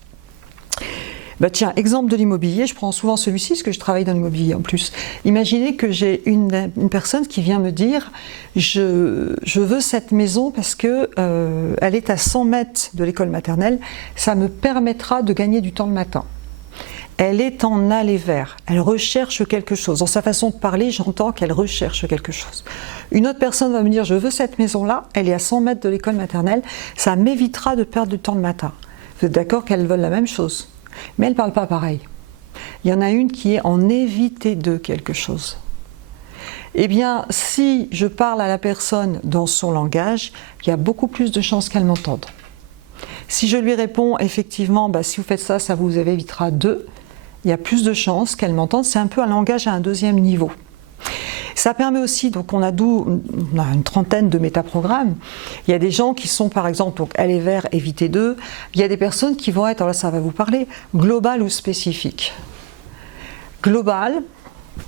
Bah tiens, exemple de l'immobilier, je prends souvent celui-ci parce que je travaille dans l'immobilier en plus. Imaginez que j'ai une personne qui vient me dire je veux cette maison parce que elle est à 100 mètres de l'école maternelle, ça me permettra de gagner du temps le matin. Elle est en aller vers, elle recherche quelque chose. Dans sa façon de parler, j'entends qu'elle recherche quelque chose. Une autre personne va me dire je veux cette maison-là, elle est à 100 mètres de l'école maternelle, ça m'évitera de perdre du temps le matin. Vous êtes d'accord qu'elles veulent la même chose? Mais elles ne parlent pas pareil. Il y en a une qui est en éviter de quelque chose. Eh bien, si je parle à la personne dans son langage, il y a beaucoup plus de chances qu'elle m'entende. Si je lui réponds effectivement, si vous faites ça, ça vous évitera de, il y a plus de chances qu'elle m'entende. C'est un peu un langage à un deuxième niveau. Ça permet aussi, donc on a une trentaine de métaprogrammes. Il y a des gens qui sont par exemple, donc aller vers, éviter d'eux. Il y a des personnes qui vont être, alors là ça va vous parler, global ou spécifique. Global,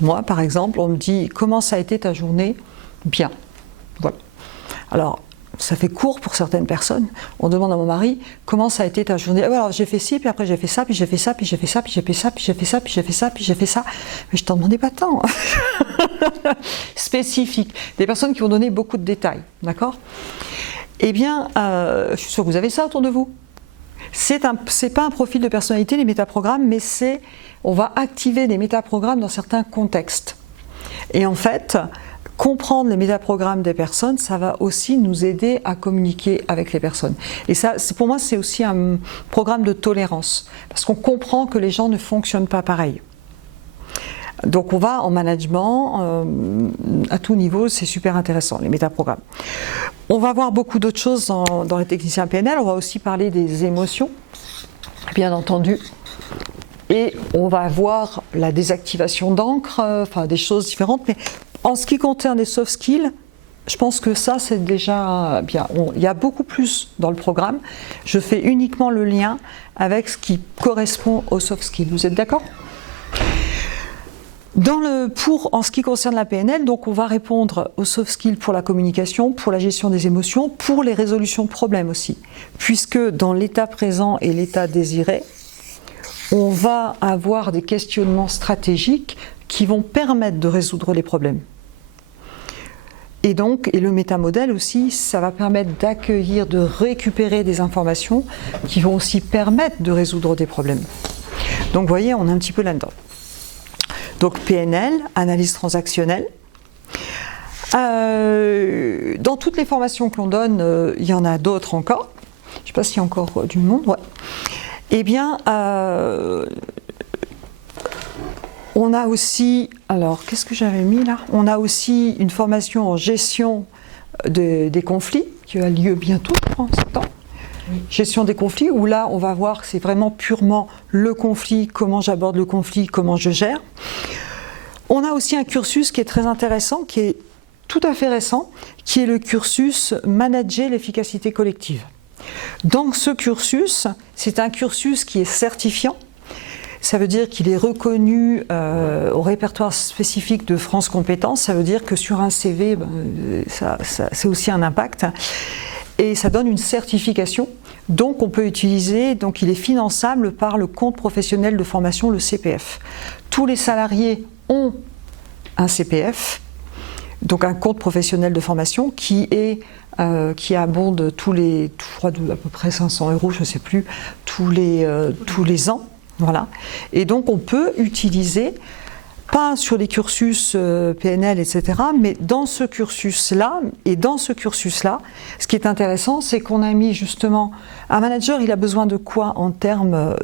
moi par exemple, on me dit comment ça a été ta journée? Bien. Voilà. Alors, ça fait court pour certaines personnes. On demande à mon mari comment ça a été ta journée. Alors j'ai fait ci, puis après j'ai fait ça, puis j'ai fait ça, puis j'ai fait ça, puis j'ai fait ça, puis j'ai fait ça, puis j'ai fait ça, puis j'ai fait ça. Mais je t'en demandais pas tant. Spécifique. Des personnes qui vont donner beaucoup de détails, d'accord? Eh bien, je suis sûre que vous avez ça autour de vous. C'est pas un profil de personnalité, les métaprogrammes, mais on va activer des métaprogrammes dans certains contextes. Et en fait, comprendre les métaprogrammes des personnes, ça va aussi nous aider à communiquer avec les personnes. Et ça, pour moi, c'est aussi un programme de tolérance, parce qu'on comprend que les gens ne fonctionnent pas pareil. Donc on va en management, à tout niveau, c'est super intéressant, les métaprogrammes. On va voir beaucoup d'autres choses dans les techniciens PNL, on va aussi parler des émotions, bien entendu. Et on va voir la désactivation d'encre, enfin des choses différentes, mais en ce qui concerne les soft skills, je pense que ça c'est déjà bien. Il y a beaucoup plus dans le programme. Je fais uniquement le lien avec ce qui correspond aux soft skills. Vous êtes d'accord ? En ce qui concerne la PNL, donc on va répondre aux soft skills pour la communication, pour la gestion des émotions, pour les résolutions de problèmes aussi. Puisque dans l'état présent et l'état désiré, on va avoir des questionnements stratégiques qui vont permettre de résoudre les problèmes. Et le métamodèle aussi, ça va permettre d'accueillir, de récupérer des informations qui vont aussi permettre de résoudre des problèmes. Donc vous voyez, on est un petit peu là-dedans. Donc PNL, analyse transactionnelle. Dans toutes les formations que l'on donne, il y en a d'autres encore. Je ne sais pas s'il y a encore du monde. Ouais. Eh bien, on a aussi, alors qu'est-ce que j'avais mis là ? On a aussi une formation en gestion des conflits qui a lieu bientôt, je crois, en septembre. Oui. Gestion des conflits, où là on va voir que c'est vraiment purement le conflit, comment j'aborde le conflit, comment je gère. On a aussi un cursus qui est très intéressant, qui est tout à fait récent, qui est le cursus Manager l'efficacité collective. Dans ce cursus, c'est un cursus qui est certifiant. Ça veut dire qu'il est reconnu au répertoire spécifique de France Compétences. Ça veut dire que sur un CV, c'est aussi un impact. Et ça donne une certification. Donc on peut utiliser, donc il est finançable par le compte professionnel de formation, le CPF. Tous les salariés ont un CPF, donc un compte professionnel de formation qui abonde tous les, je crois à peu près 500 €, je ne sais plus, tous les ans. Voilà. Et donc on peut utiliser, pas sur les cursus PNL, etc., mais dans ce cursus-là, ce qui est intéressant, c'est qu'on a mis justement, un manager, il a besoin de quoi en termes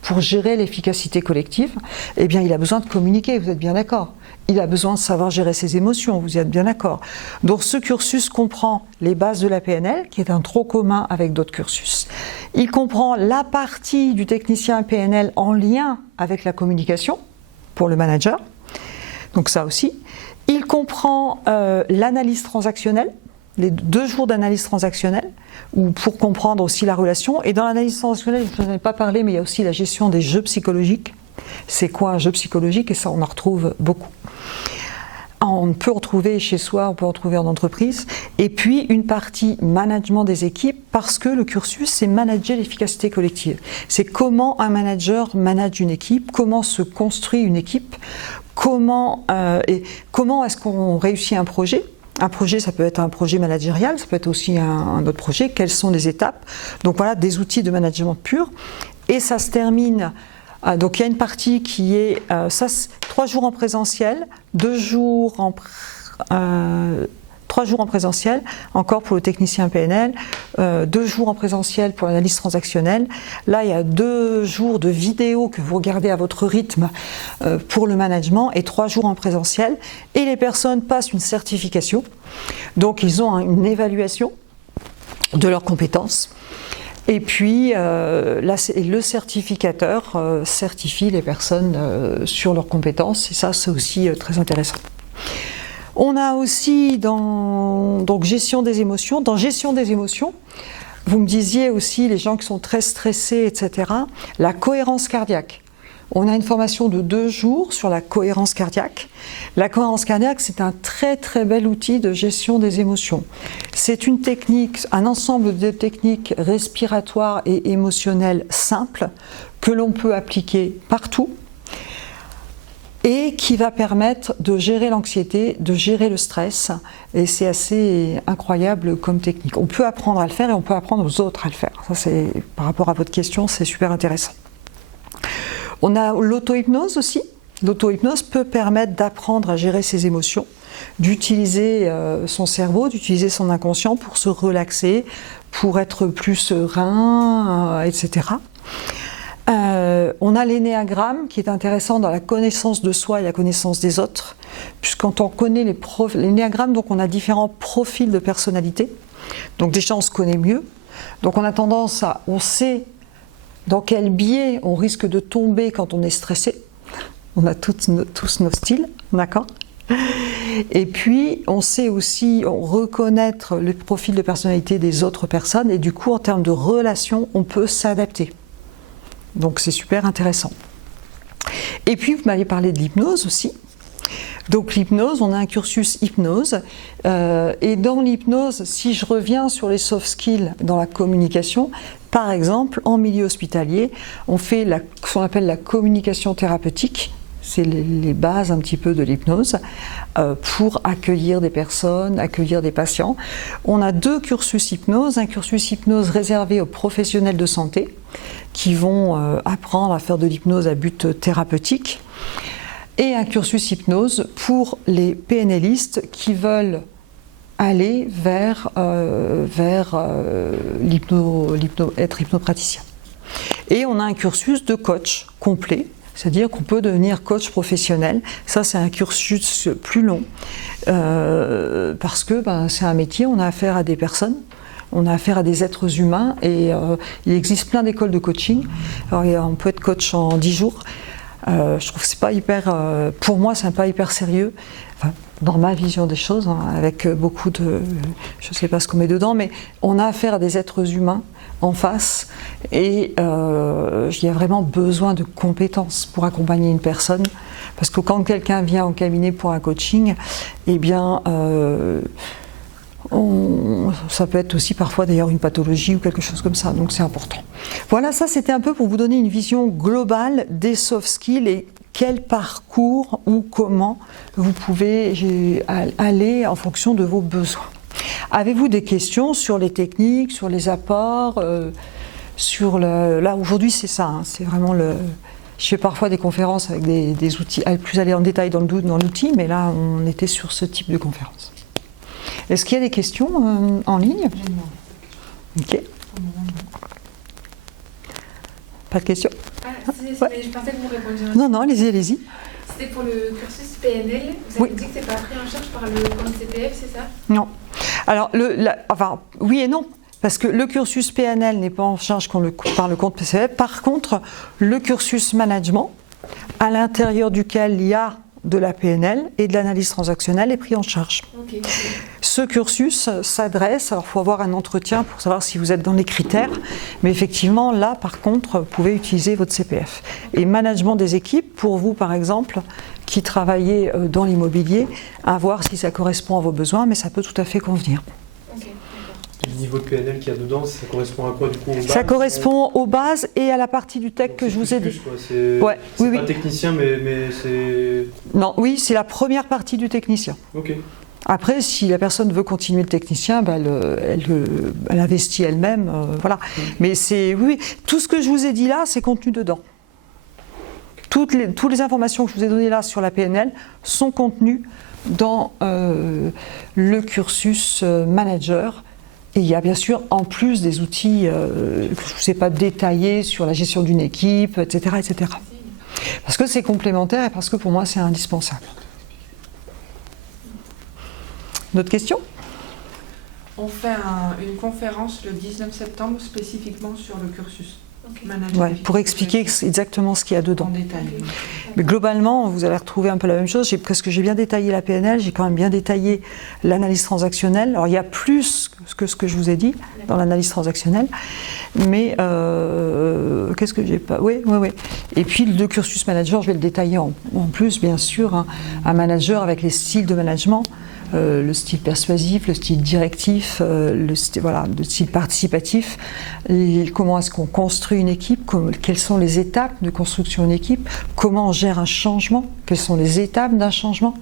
pour gérer l'efficacité collective ? Eh bien, il a besoin de communiquer, vous êtes bien d'accord ? Il a besoin de savoir gérer ses émotions, vous êtes bien d'accord ? Donc ce cursus comprend les bases de la PNL, qui est un tronc commun avec d'autres cursus. Il comprend la partie du technicien PNL en lien avec la communication, pour le manager, donc ça aussi. Il comprend l'analyse transactionnelle, les 2 jours d'analyse transactionnelle, ou pour comprendre aussi la relation. Et dans l'analyse transactionnelle, je n'en ai pas parlé, mais il y a aussi la gestion des jeux psychologiques. C'est quoi un jeu psychologique ? Et ça, on en retrouve beaucoup. On peut en trouver chez soi, on peut en trouver en entreprise. Et puis une partie management des équipes, parce que le cursus, c'est manager l'efficacité collective. C'est comment un manager manage une équipe, comment se construit une équipe, comment est-ce qu'on réussit un projet. Un projet, ça peut être un projet managérial, ça peut être aussi un autre projet. Quelles sont les étapes ? Donc voilà, des outils de management pur. Et ça se termine. Donc il y a une partie qui est 3 jours en présentiel, 3 jours en présentiel, encore pour le technicien PNL, 2 jours en présentiel pour l'analyse transactionnelle. Là, il y a 2 jours de vidéo que vous regardez à votre rythme pour le management et 3 jours en présentiel. Et les personnes passent une certification. Donc ils ont une évaluation de leurs compétences. Et puis, le certificateur certifie les personnes sur leurs compétences, et ça, c'est aussi très intéressant. On a aussi donc gestion des émotions. Dans gestion des émotions, vous me disiez aussi, les gens qui sont très stressés, etc., la cohérence cardiaque. On a une formation de 2 jours sur la cohérence cardiaque. La cohérence cardiaque, c'est un très très bel outil de gestion des émotions. C'est une technique, un ensemble de techniques respiratoires et émotionnelles simples que l'on peut appliquer partout. et qui va permettre de gérer l'anxiété, de gérer le stress, et c'est assez incroyable comme technique. On peut apprendre à le faire et on peut apprendre aux autres à le faire. Ça, c'est, par rapport à votre question, c'est super intéressant. On a l'auto-hypnose aussi. L'auto-hypnose peut permettre d'apprendre à gérer ses émotions, d'utiliser son cerveau, d'utiliser son inconscient pour se relaxer, pour être plus serein, etc. On a l'énéagramme qui est intéressant dans la connaissance de soi et la connaissance des autres, puisque quand on connaît l'énéagramme, donc on a différents profils de personnalité. Donc déjà on se connaît mieux, donc on a tendance à, on sait dans quel biais on risque de tomber quand on est stressé. On a tous nos styles, d'accord ? Et puis on sait aussi reconnaître le profil de personnalité des autres personnes, et du coup en termes de relations on peut s'adapter. Donc c'est super intéressant. Et puis vous m'avez parlé de l'hypnose aussi. Donc l'hypnose, on a un cursus hypnose. Et dans l'hypnose, si je reviens sur les soft skills dans la communication, par exemple en milieu hospitalier, on fait ce qu'on appelle la communication thérapeutique. C'est les bases un petit peu de l'hypnose pour accueillir des personnes, accueillir des patients. On a 2 cursus hypnose, un cursus hypnose réservé aux professionnels de santé qui vont apprendre à faire de l'hypnose à but thérapeutique, et un cursus hypnose pour les PNListes qui veulent aller vers être hypnopraticien. Et on a un cursus de coach complet, c'est-à-dire qu'on peut devenir coach professionnel. Ça, c'est un cursus plus long, parce que c'est un métier, on a affaire à des personnes, on a affaire à des êtres humains, et il existe plein d'écoles de coaching. Alors, on peut être coach en 10 jours. Je trouve que c'est pas hyper, pour moi, c'est pas hyper sérieux. Enfin, dans ma vision des choses, avec beaucoup de, je ne sais pas ce qu'on met dedans, mais on a affaire à des êtres humains en face, et il y a vraiment besoin de compétences pour accompagner une personne, parce que quand quelqu'un vient au cabinet pour un coaching, eh bien ça peut être aussi parfois d'ailleurs une pathologie ou quelque chose comme ça, donc c'est important. Voilà, ça c'était un peu pour vous donner une vision globale des soft skills et quel parcours ou comment vous pouvez aller en fonction de vos besoins. Avez-vous des questions sur les techniques, sur les apports, là aujourd'hui c'est ça, c'est vraiment le... Je fais parfois des conférences avec des outils, plus aller en détail dans l'outil, mais là on était sur ce type de conférence. Est-ce qu'il y a des questions en ligne? Ok. Pas de questions? Ouais. Je pensais que vous répondiez. Non, allez-y. C'était pour le cursus PNL. Vous avez dit que c'est pas pris en charge par le compte CPF, c'est ça? Non. Alors, oui et non. Parce que le cursus PNL n'est pas en charge par le compte CPF. Par contre, le cursus management, à l'intérieur duquel il y a de la PNL et de l'analyse transactionnelle, est pris en charge. Okay. Ce cursus s'adresse, alors il faut avoir un entretien pour savoir si vous êtes dans les critères, mais effectivement là par contre vous pouvez utiliser votre CPF. Et management des équipes, pour vous par exemple qui travaillez dans l'immobilier, à voir si ça correspond à vos besoins, mais ça peut tout à fait convenir. Le niveau de PNL qu'il y a dedans, ça correspond à quoi du coup? Ça correspond aux bases et à la partie du tech que je vous ai dit. C'est pas technicien, mais c'est... Non, oui, c'est la première partie du technicien. Ok. Après, si la personne veut continuer le technicien, elle investit elle-même, voilà. Mais oui, tout ce que je vous ai dit là, c'est contenu dedans. Toutes les informations que je vous ai données là sur la PNL sont contenues dans le cursus manager. Et il y a bien sûr en plus des outils que je ne vous ai pas détaillés sur la gestion d'une équipe, etc., etc. Parce que c'est complémentaire et parce que pour moi c'est indispensable. D'autres questions? On fait une conférence le 19 septembre spécifiquement sur le cursus. Ouais, pour expliquer exactement ce qu'il y a dedans. En détail. Mais globalement, vous allez retrouver un peu la même chose. Parce que j'ai bien détaillé la PNL, j'ai quand même bien détaillé l'analyse transactionnelle. Alors il y a plus que ce que je vous ai dit dans l'analyse transactionnelle. Mais qu'est-ce que j'ai pas? Oui. Et puis le cursus manager, je vais le détailler en plus, bien sûr. Un manager avec les styles de management. le style persuasif, le style directif, le style participatif, comment est-ce qu'on construit une équipe, quelles sont les étapes de construction d'une équipe, comment on gère un changement, quelles sont les étapes d'un changement.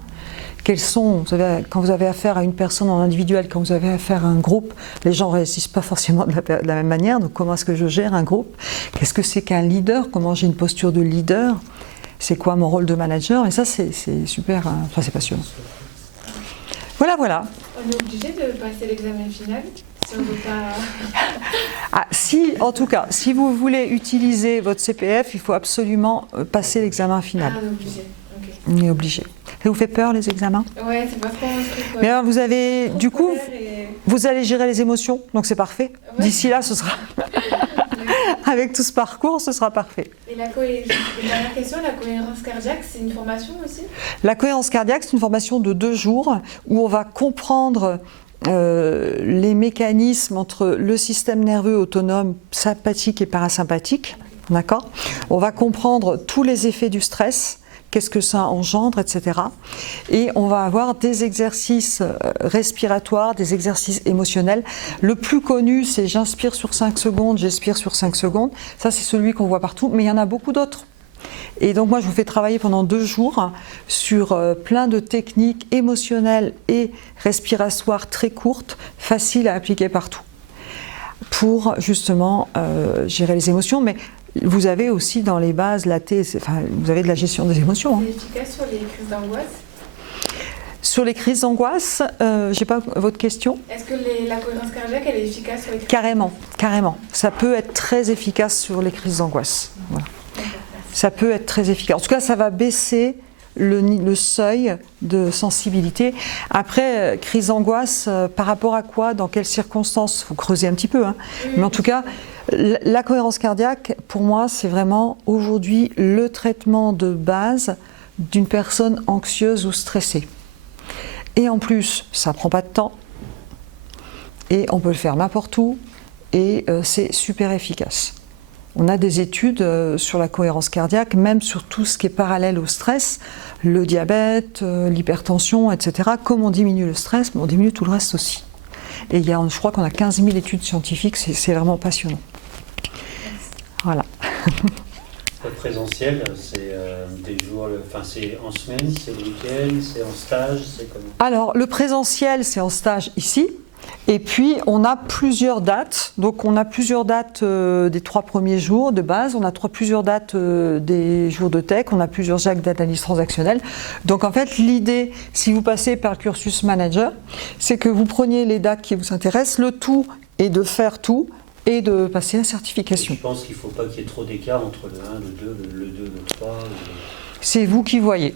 Quand vous avez affaire à une personne en individuel, quand vous avez affaire à un groupe, les gens ne réagissent pas forcément de la même manière. Donc comment est-ce que je gère un groupe? Qu'est-ce que c'est qu'un leader? Comment j'ai une posture de leader? C'est quoi mon rôle de manager? Et ça, c'est super, enfin, c'est passionnant. Voilà. On est obligé de passer l'examen final si on ne veut pas... En tout cas, si vous voulez utiliser votre CPF, il faut absolument passer l'examen final. on est obligé. Okay. On est obligé. Ça vous fait peur, les examens? Ouais, c'est pas trop un truc. Mais alors, vous avez, du coup, vous allez gérer les émotions, donc c'est parfait. Ouais. D'ici là, ce sera... Avec tout ce parcours, ce sera parfait. Et une dernière question, la cohérence cardiaque, c'est une formation aussi? La cohérence cardiaque, c'est une formation de 2 jours où on va comprendre les mécanismes entre le système nerveux autonome, sympathique et parasympathique. D'accord ? On va comprendre tous les effets du stress, qu'est-ce que ça engendre, etc. Et on va avoir des exercices respiratoires, des exercices émotionnels. Le plus connu, c'est j'inspire sur 5 secondes, j'expire sur 5 secondes. Ça, c'est celui qu'on voit partout, mais il y en a beaucoup d'autres. Et donc moi, je vous fais travailler pendant 2 jours sur plein de techniques émotionnelles et respiratoires très courtes, faciles à appliquer partout, pour justement gérer les émotions. Mais vous avez aussi dans les bases vous avez de la gestion des émotions. C'est efficace sur les crises d'angoisse? Sur les crises d'angoisse, j'ai pas votre question. Est-ce que la cohérence cardiaque, elle est efficace sur les crises? Carrément. Ça peut être très efficace sur les crises d'angoisse. Voilà. Ça peut être très efficace. En tout cas, ça va baisser le seuil de sensibilité. Après, crise d'angoisse, par rapport à quoi, dans quelles circonstances? Il faut creuser un petit peu. Mais en tout cas, la cohérence cardiaque, pour moi, c'est vraiment aujourd'hui le traitement de base d'une personne anxieuse ou stressée. Et en plus, ça ne prend pas de temps, et on peut le faire n'importe où, et c'est super efficace. On a des études sur la cohérence cardiaque, même sur tout ce qui est parallèle au stress, le diabète, l'hypertension, etc. Comme on diminue le stress, mais on diminue tout le reste aussi. Et je crois qu'on a 15 000 études scientifiques, c'est vraiment passionnant. Voilà. Le présentiel, c'est des jours, c'est en semaine, c'est le week-end, c'est en stage, c'est comment? Alors, le présentiel, c'est en stage ici. Et puis, on a plusieurs dates. Donc, on a plusieurs dates des 3 premiers jours de base. On a plusieurs dates des jours de tech. On a plusieurs actes d'analyse transactionnelle. Donc, en fait, l'idée, si vous passez par le cursus manager, c'est que vous preniez les dates qui vous intéressent. Le tout est de faire tout et de passer la certification. Et je pense qu'il ne faut pas qu'il y ait trop d'écart entre le 1, le 2, le 2, le 3. C'est vous qui voyez.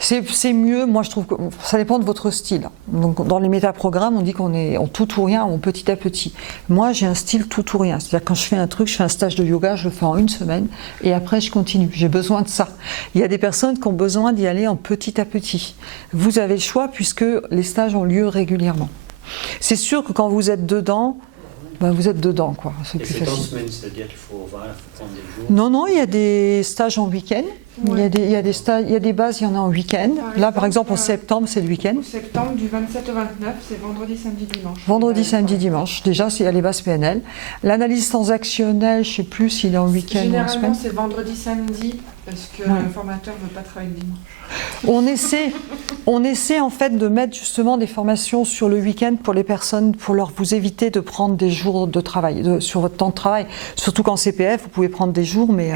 C'est mieux, moi je trouve que ça dépend de votre style. Donc dans les métaprogrammes, on dit qu'on est en tout ou rien, en petit à petit. Moi j'ai un style tout ou rien. C'est-à-dire quand je fais un truc, je fais un stage de yoga, je le fais en 1 semaine et après je continue. J'ai besoin de ça. Il y a des personnes qui ont besoin d'y aller en petit à petit. Vous avez le choix puisque les stages ont lieu régulièrement. C'est sûr que quand vous êtes dedans, vous êtes dedans, quoi. C'est plus facile. Et c'est en semaine, c'est-à-dire qu'il faut prendre des jours? Non, il y a des stages en week-end. Ouais. Il y a des bases, il y en a en week-end. Là, par exemple, en septembre, c'est le week-end. En septembre, du 27 au 29, c'est vendredi, samedi, dimanche. Vendredi, samedi, dimanche. Déjà, il y a les bases PNL. L'analyse transactionnelle, je ne sais plus s'il est en week-end ou en semaine. Généralement, c'est vendredi, samedi, parce que le formateur ne veut pas travailler le dimanche. On essaie en fait de mettre justement des formations sur le week-end pour les personnes, pour vous éviter de prendre des jours de travail, sur votre temps de travail. Surtout qu'en CPF, vous pouvez prendre des jours, mais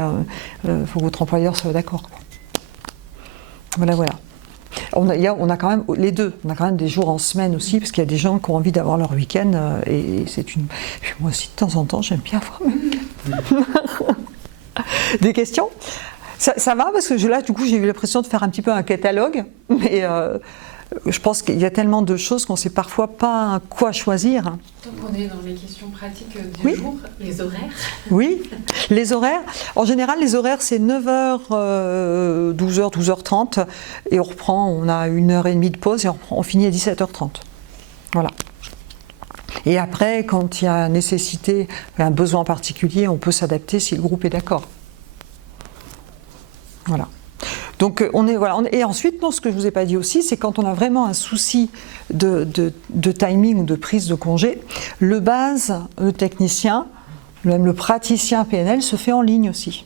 il faut que votre employeur soit d'accord. Voilà. On a quand même les deux. On a quand même des jours en semaine aussi, parce qu'il y a des gens qui ont envie d'avoir leur week-end. Et c'est une. Puis moi aussi, de temps en temps, j'aime bien avoir mes week-ends. Des questions? Ça va, parce que là, du coup, j'ai eu l'impression de faire un petit peu un catalogue, mais je pense qu'il y a tellement de choses qu'on ne sait parfois pas quoi choisir. Donc on est dans les questions pratiques du jour, les horaires. Oui, les horaires. En général, les horaires, c'est 9h, 12h, 12h30, et on a 1h30 de pause, et on finit à 17h30. Voilà. Et après, quand il y a nécessité, un besoin particulier, on peut s'adapter si le groupe est d'accord. Voilà. Donc et ensuite, non, ce que je ne vous ai pas dit aussi, c'est quand on a vraiment un souci de timing ou de prise de congé, le technicien, même le praticien PNL se fait en ligne aussi.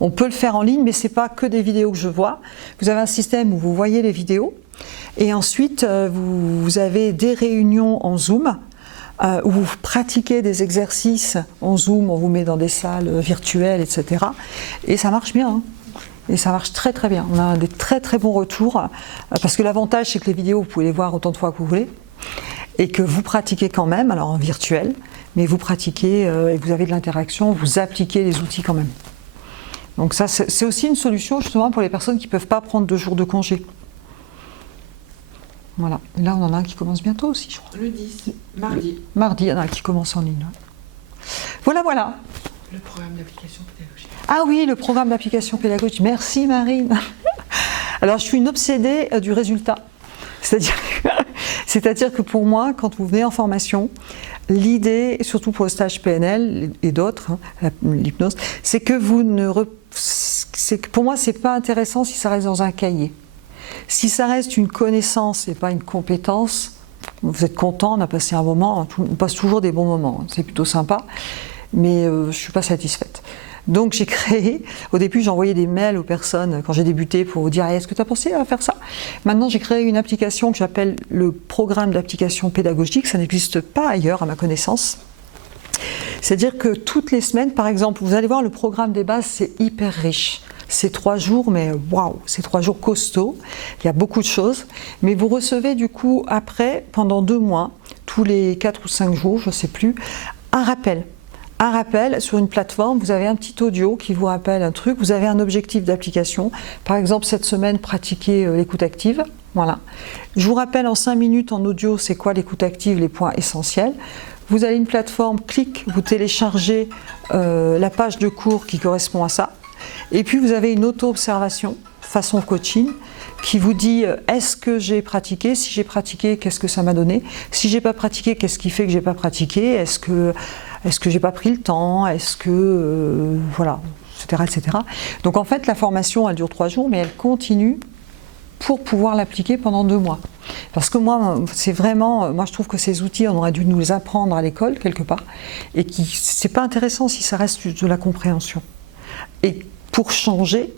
On peut le faire en ligne, mais ce n'est pas que des vidéos que je vois. Vous avez un système où vous voyez les vidéos, et ensuite vous avez des réunions en Zoom, où vous pratiquez des exercices en Zoom, on vous met dans des salles virtuelles, etc. Et ça marche bien, hein. Et ça marche très très bien. On a des très très bons retours, parce que l'avantage c'est que les vidéos, vous pouvez les voir autant de fois que vous voulez, et que vous pratiquez quand même, alors en virtuel, mais vous pratiquez et vous avez de l'interaction, vous appliquez les outils quand même. Donc ça, c'est aussi une solution justement pour les personnes qui ne peuvent pas prendre 2 jours de congé. Voilà. Et là, on en a un qui commence bientôt aussi, je crois. Le 10, mardi. Mardi, il y en a un qui commence en ligne. Ouais. Voilà, voilà. Le programme d'application pédagogique. Ah oui, le programme d'application pédagogique. Merci Marine. Alors, je suis une obsédée du résultat. C'est-à-dire que pour moi, quand vous venez en formation, l'idée, surtout pour le stage PNL et d'autres, hein, l'hypnose, c'est que pour moi, c'est pas intéressant si ça reste dans un cahier. Si ça reste une connaissance et pas une compétence, vous êtes content, on a passé un moment, on passe toujours des bons moments, c'est plutôt sympa, mais je ne suis pas satisfaite. Donc j'ai créé, au début j'envoyais des mails aux personnes quand j'ai débuté pour vous dire est-ce que tu as pensé à faire ça? Maintenant j'ai créé une application que j'appelle le programme d'application pédagogique, ça n'existe pas ailleurs à ma connaissance. C'est-à-dire que toutes les semaines, par exemple, vous allez voir le programme des bases, c'est hyper riche. C'est 3 jours, mais waouh, c'est 3 jours costauds, il y a beaucoup de choses. Mais vous recevez du coup après, pendant 2 mois, tous les 4 ou 5 jours, je ne sais plus, un rappel. Un rappel sur une plateforme, vous avez un petit audio qui vous rappelle un truc, vous avez un objectif d'application. Par exemple, cette semaine, pratiquez l'écoute active. Voilà. Je vous rappelle en 5 minutes en audio, c'est quoi l'écoute active, les points essentiels. Vous avez une plateforme, clic, vous téléchargez la page de cours qui correspond à ça. Et puis vous avez une auto-observation, façon coaching, qui vous dit est-ce que j'ai pratiqué? Si j'ai pratiqué, qu'est-ce que ça m'a donné? Si j'ai pas pratiqué, qu'est-ce qui fait que j'ai pas pratiqué? Est-ce que j'ai pas pris le temps? Est-ce que voilà, etc., etc. Donc en fait, la formation, elle dure 3 jours, mais elle continue pour pouvoir l'appliquer pendant 2 mois. Parce que moi, c'est vraiment, moi je trouve que ces outils, on aurait dû nous les apprendre à l'école quelque part, et c'est pas intéressant si ça reste juste de la compréhension. Et pour changer,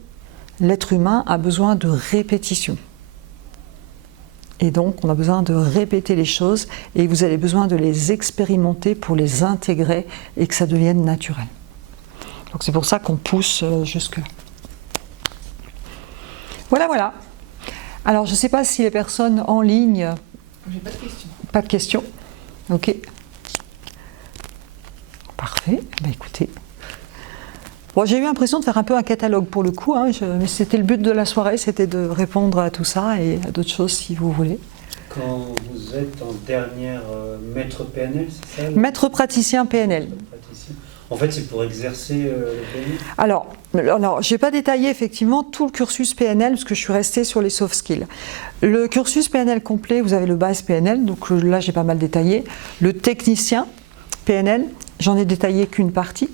l'être humain a besoin de répétition. Et donc, on a besoin de répéter les choses et vous avez besoin de les expérimenter pour les intégrer et que ça devienne naturel. Donc c'est pour ça qu'on pousse jusque-là. Voilà, voilà. Alors, je ne sais pas si les personnes en ligne... J'ai pas de questions. Pas de questions. Ok. Parfait. Ben, écoutez... Bon, j'ai eu l'impression de faire un peu un catalogue pour le coup, hein, mais c'était le but de la soirée, c'était de répondre à tout ça et à d'autres choses si vous voulez. Quand vous êtes en dernière maître PNL, c'est ça? Maître praticien PNL. En fait, c'est pour exercer le PNL? Alors je n'ai pas détaillé effectivement tout le cursus PNL parce que je suis restée sur les soft skills. Le cursus PNL complet, vous avez le base PNL, donc là j'ai pas mal détaillé. Le technicien PNL, j'en ai détaillé qu'une partie.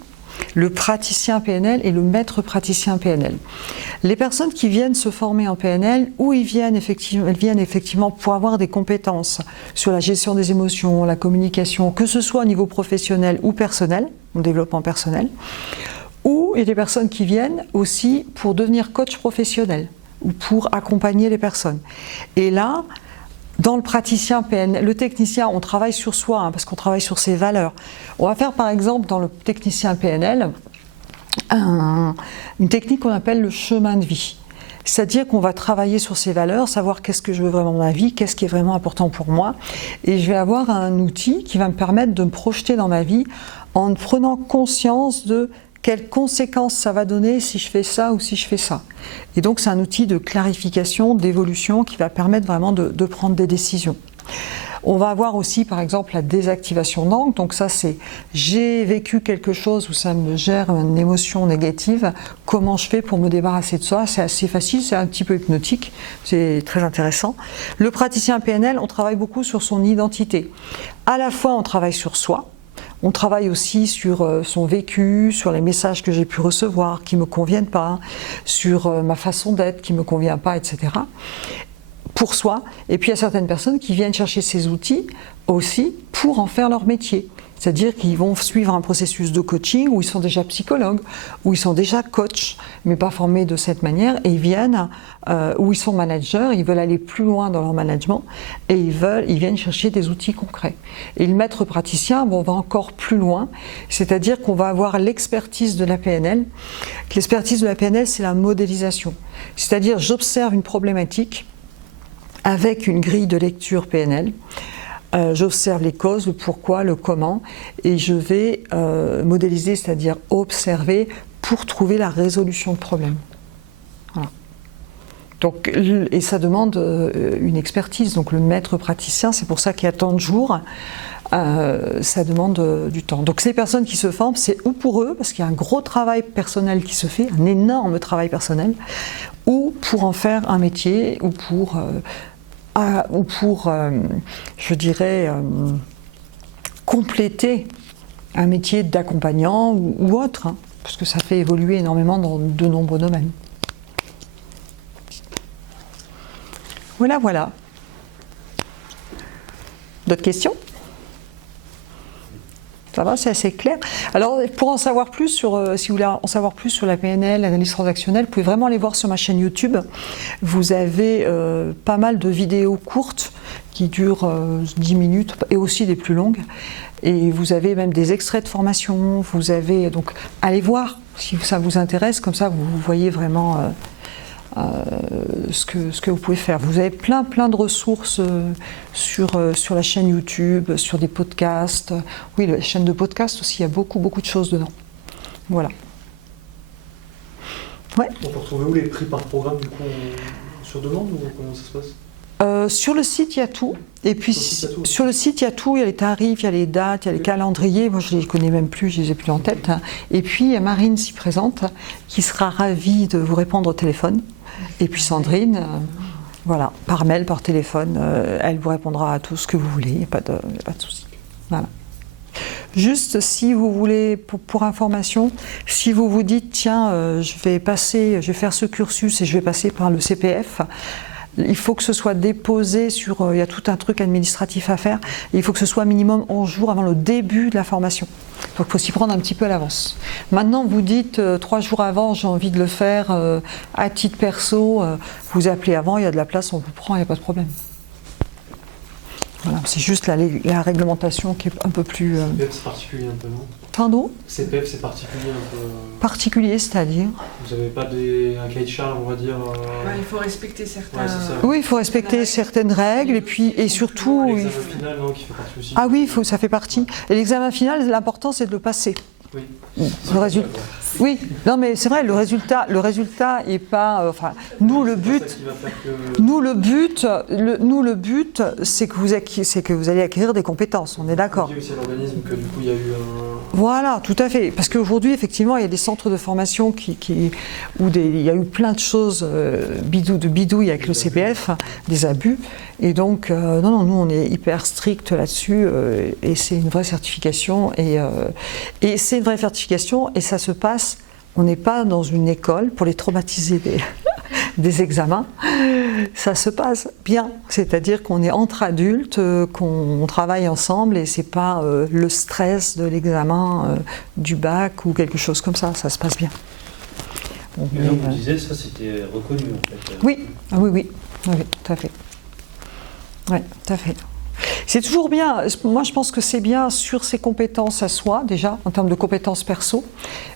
Le praticien PNL et le maître praticien PNL. Les personnes qui viennent se former en PNL, elles viennent effectivement pour avoir des compétences sur la gestion des émotions, la communication, que ce soit au niveau professionnel ou personnel, au développement personnel, ou il y a des personnes qui viennent aussi pour devenir coach professionnel ou pour accompagner les personnes. Et là, dans le praticien PNL, le technicien, on travaille sur soi, hein, parce qu'on travaille sur ses valeurs. On va faire par exemple dans le technicien PNL une technique qu'on appelle le chemin de vie. C'est-à-dire qu'on va travailler sur ses valeurs, savoir qu'est-ce que je veux vraiment dans ma vie, qu'est-ce qui est vraiment important pour moi. Et je vais avoir un outil qui va me permettre de me projeter dans ma vie en prenant conscience de quelles conséquences ça va donner si je fais ça ou si je fais ça. Et donc c'est un outil de clarification, d'évolution qui va permettre vraiment de prendre des décisions. On va avoir aussi par exemple la désactivation d'angle, donc ça c'est j'ai vécu quelque chose où ça me gère une émotion négative, comment je fais pour me débarrasser de ça? C'est assez facile, c'est un petit peu hypnotique, c'est très intéressant. Le praticien PNL, on travaille beaucoup sur son identité. À la fois on travaille sur soi, On travaille aussi sur son vécu, sur les messages que j'ai pu recevoir qui ne me conviennent pas, sur ma façon d'être qui ne me convient pas, etc. Pour soi. Et puis il y a certaines personnes qui viennent chercher ces outils aussi pour en faire leur métier. C'est-à-dire qu'ils vont suivre un processus de coaching où ils sont déjà psychologues, où ils sont déjà coachs, mais pas formés de cette manière, et ils viennent, où ils sont managers, ils veulent aller plus loin dans leur management, et ils viennent chercher des outils concrets. Et le maître praticien, on va encore plus loin, c'est-à-dire qu'on va avoir l'expertise de la PNL. L'expertise de la PNL, c'est la modélisation. C'est-à-dire, j'observe une problématique avec une grille de lecture PNL. J'observe les causes, le pourquoi, le comment, et je vais modéliser, c'est-à-dire observer pour trouver la résolution de problème. Voilà. Donc, et ça demande une expertise. Donc le maître praticien, c'est pour ça qu'il y a tant de jours, ça demande du temps. Donc ces personnes qui se forment, c'est ou pour eux, parce qu'il y a un gros travail personnel qui se fait, un énorme travail personnel, ou pour en faire un métier, ou pour je dirais, compléter un métier d'accompagnant ou autre, hein, parce que ça fait évoluer énormément dans de nombreux domaines. Voilà, voilà. D'autres questions ? Ça va, c'est assez clair. Alors, pour en savoir plus sur, si vous voulez en savoir plus sur la PNL, l'analyse transactionnelle, vous pouvez vraiment aller voir sur ma chaîne YouTube. Vous avez pas mal de vidéos courtes qui durent 10 minutes et aussi des plus longues. Et vous avez même des extraits de formation. Vous avez donc, allez voir si ça vous intéresse. Comme ça, vous voyez vraiment ce que vous pouvez faire. Vous avez plein de ressources sur la chaîne YouTube, sur des podcasts. Oui, la chaîne de podcast aussi, il y a beaucoup de choses dedans. Voilà. Ouais. On peut retrouver où les prix par programme du coup sur demande ou comment ça se passe ? Sur le site, il y a tout. Et puis sur le site, il y a tout. Il y a les tarifs, il y a les dates, il y a les calendriers. Moi, je ne les connais même plus, je ne les ai plus en tête. Et puis, il y a Marine s'y présente, qui sera ravie de vous répondre au téléphone. Et puis Sandrine, voilà, par mail, par téléphone, elle vous répondra à tout ce que vous voulez. Il n'y a pas de souci. Voilà. Juste si vous voulez, pour information, si vous vous dites, tiens, je vais faire ce cursus et je vais passer par le CPF, il faut que ce soit déposé sur, il y a tout un truc administratif à faire, et il faut que ce soit minimum 11 jours avant le début de la formation. Donc il faut s'y prendre un petit peu à l'avance. Maintenant vous dites 3 jours avant, j'ai envie de le faire à titre perso, vous appelez avant, il y a de la place, on vous prend, il n'y a pas de problème. Voilà, c'est juste la réglementation qui est un peu plus... CPF c'est particulier un peu, non ? Pardon ? CPF c'est particulier un peu... Particulier, c'est-à-dire ? Vous n'avez pas un cahier de charge, on va dire... Il faut respecter certains... Ouais, c'est ça. Oui, il faut respecter certaines règles et surtout... L'examen final, non, qui fait partie aussi. Ah oui, ça fait partie. Et l'examen final, l'important c'est de le passer. Oui. Le résultat. Oui, non mais c'est vrai, le résultat est pas. Enfin, nous le but, c'est que vous allez acquérir des compétences. On est d'accord. Vous dites aussi à l'organisme que du coup il y a eu un. Voilà, tout à fait. Parce qu'aujourd'hui, effectivement, il y a des centres de formation où il y a eu plein de choses bidouilles avec le CPF, des abus. Et donc, non, nous on est hyper strict là-dessus et c'est une vraie certification et c'est une vraie certification et ça se passe. On n'est pas dans une école pour les traumatiser des examens. Ça se passe bien, c'est-à-dire qu'on est entre adultes, qu'on travaille ensemble et c'est pas le stress de l'examen du bac ou quelque chose comme ça. Ça se passe bien. Mais là, vous disiez, ça c'était reconnu en fait. Oui, oui, tout à fait. Oui, tout à fait. C'est toujours bien, moi je pense que c'est bien sur ses compétences à soi déjà, en termes de compétences perso,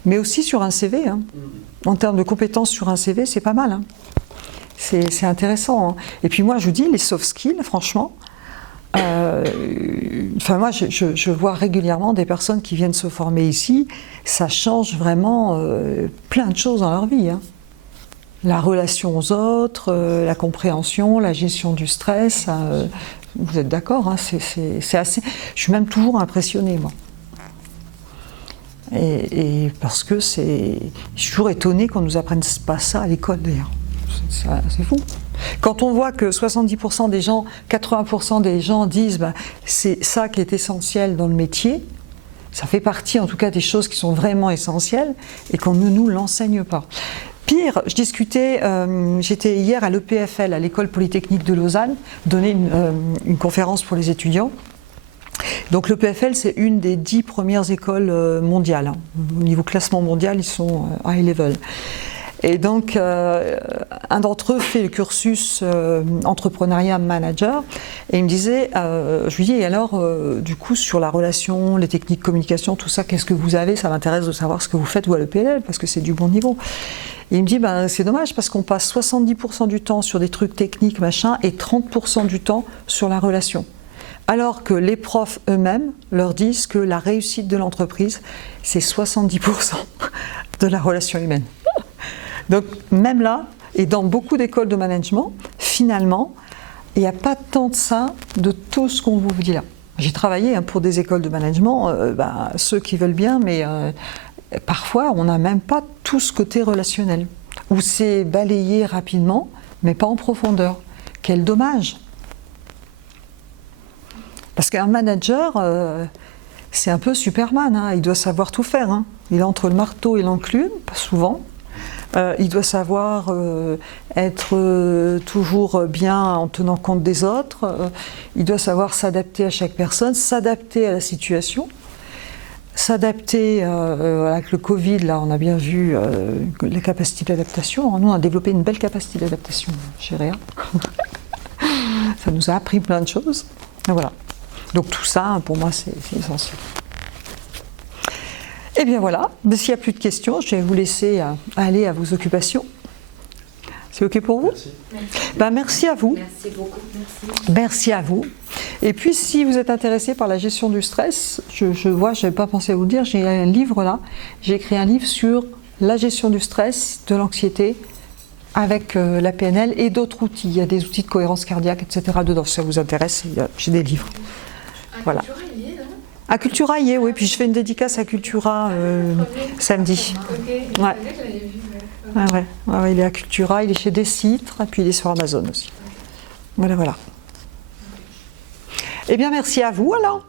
mais aussi sur un CV. Hein. En termes de compétences sur un CV, c'est pas mal. Hein. C'est intéressant. Hein. Et puis moi je vous dis, les soft skills, franchement, moi je vois régulièrement des personnes qui viennent se former ici, ça change vraiment plein de choses dans leur vie. Hein. La relation aux autres, la compréhension, la gestion du stress, vous êtes d'accord, hein, c'est assez... Je suis même toujours impressionnée, moi. Et parce que je suis toujours étonnée qu'on ne nous apprenne pas ça à l'école, d'ailleurs. C'est fou. Quand on voit que 70% des gens, 80% des gens disent c'est ça qui est essentiel dans le métier, Ça fait partie en tout cas des choses qui sont vraiment essentielles et qu'on ne nous l'enseigne pas. Pire, j'étais hier à l'EPFL, à l'École Polytechnique de Lausanne, donner une conférence pour les étudiants. Donc l'EPFL, c'est une des 10 premières écoles mondiales. Au niveau classement mondial, ils sont high level. Et donc, un d'entre eux fait le cursus entrepreneuriat manager, et il me disait, je lui dis, et alors, du coup, sur la relation, les techniques de communication, tout ça, qu'est-ce que vous avez? Ça m'intéresse de savoir ce que vous faites, vous, à l'EPFL, parce que c'est du bon niveau. Et il me dit, c'est dommage, parce qu'on passe 70% du temps sur des trucs techniques, machin, et 30% du temps sur la relation. Alors que les profs eux-mêmes leur disent que la réussite de l'entreprise, c'est 70% de la relation humaine. Donc même là, et dans beaucoup d'écoles de management, finalement, il n'y a pas tant de ça, de tout ce qu'on vous dit là. J'ai travaillé pour des écoles de management, ceux qui veulent bien, mais parfois on n'a même pas tout ce côté relationnel, où c'est balayé rapidement, mais pas en profondeur. Quel dommage! Parce qu'un manager, c'est un peu Superman, hein, il doit savoir tout faire. Hein. Il est entre le marteau et l'enclume, pas souvent. Il doit savoir être toujours bien en tenant compte des autres. Il doit savoir s'adapter à chaque personne, s'adapter à la situation, s'adapter avec le Covid. Là, on a bien vu les capacités d'adaptation. Nous, on a développé une belle capacité d'adaptation chez Réa. Ça nous a appris plein de choses. Et voilà. Donc tout ça, pour moi, c'est essentiel. Et bien voilà, s'il n'y a plus de questions, je vais vous laisser aller à vos occupations. C'est OK pour vous? Merci. Merci à vous. Merci beaucoup. Merci à vous. Et puis, si vous êtes intéressé par la gestion du stress, je vois, je n'avais pas pensé à vous le dire, j'ai un livre là. J'ai écrit un livre sur la gestion du stress, de l'anxiété, avec la PNL et d'autres outils. Il y a des outils de cohérence cardiaque, etc. dedans. Si ça vous intéresse, j'ai des livres. Voilà. À Cultura, oui, puis je fais une dédicace à Cultura samedi. Ouais. Ouais, il est à Cultura, il est chez Décitre, et puis il est sur Amazon aussi. Voilà. Eh bien, merci à vous alors.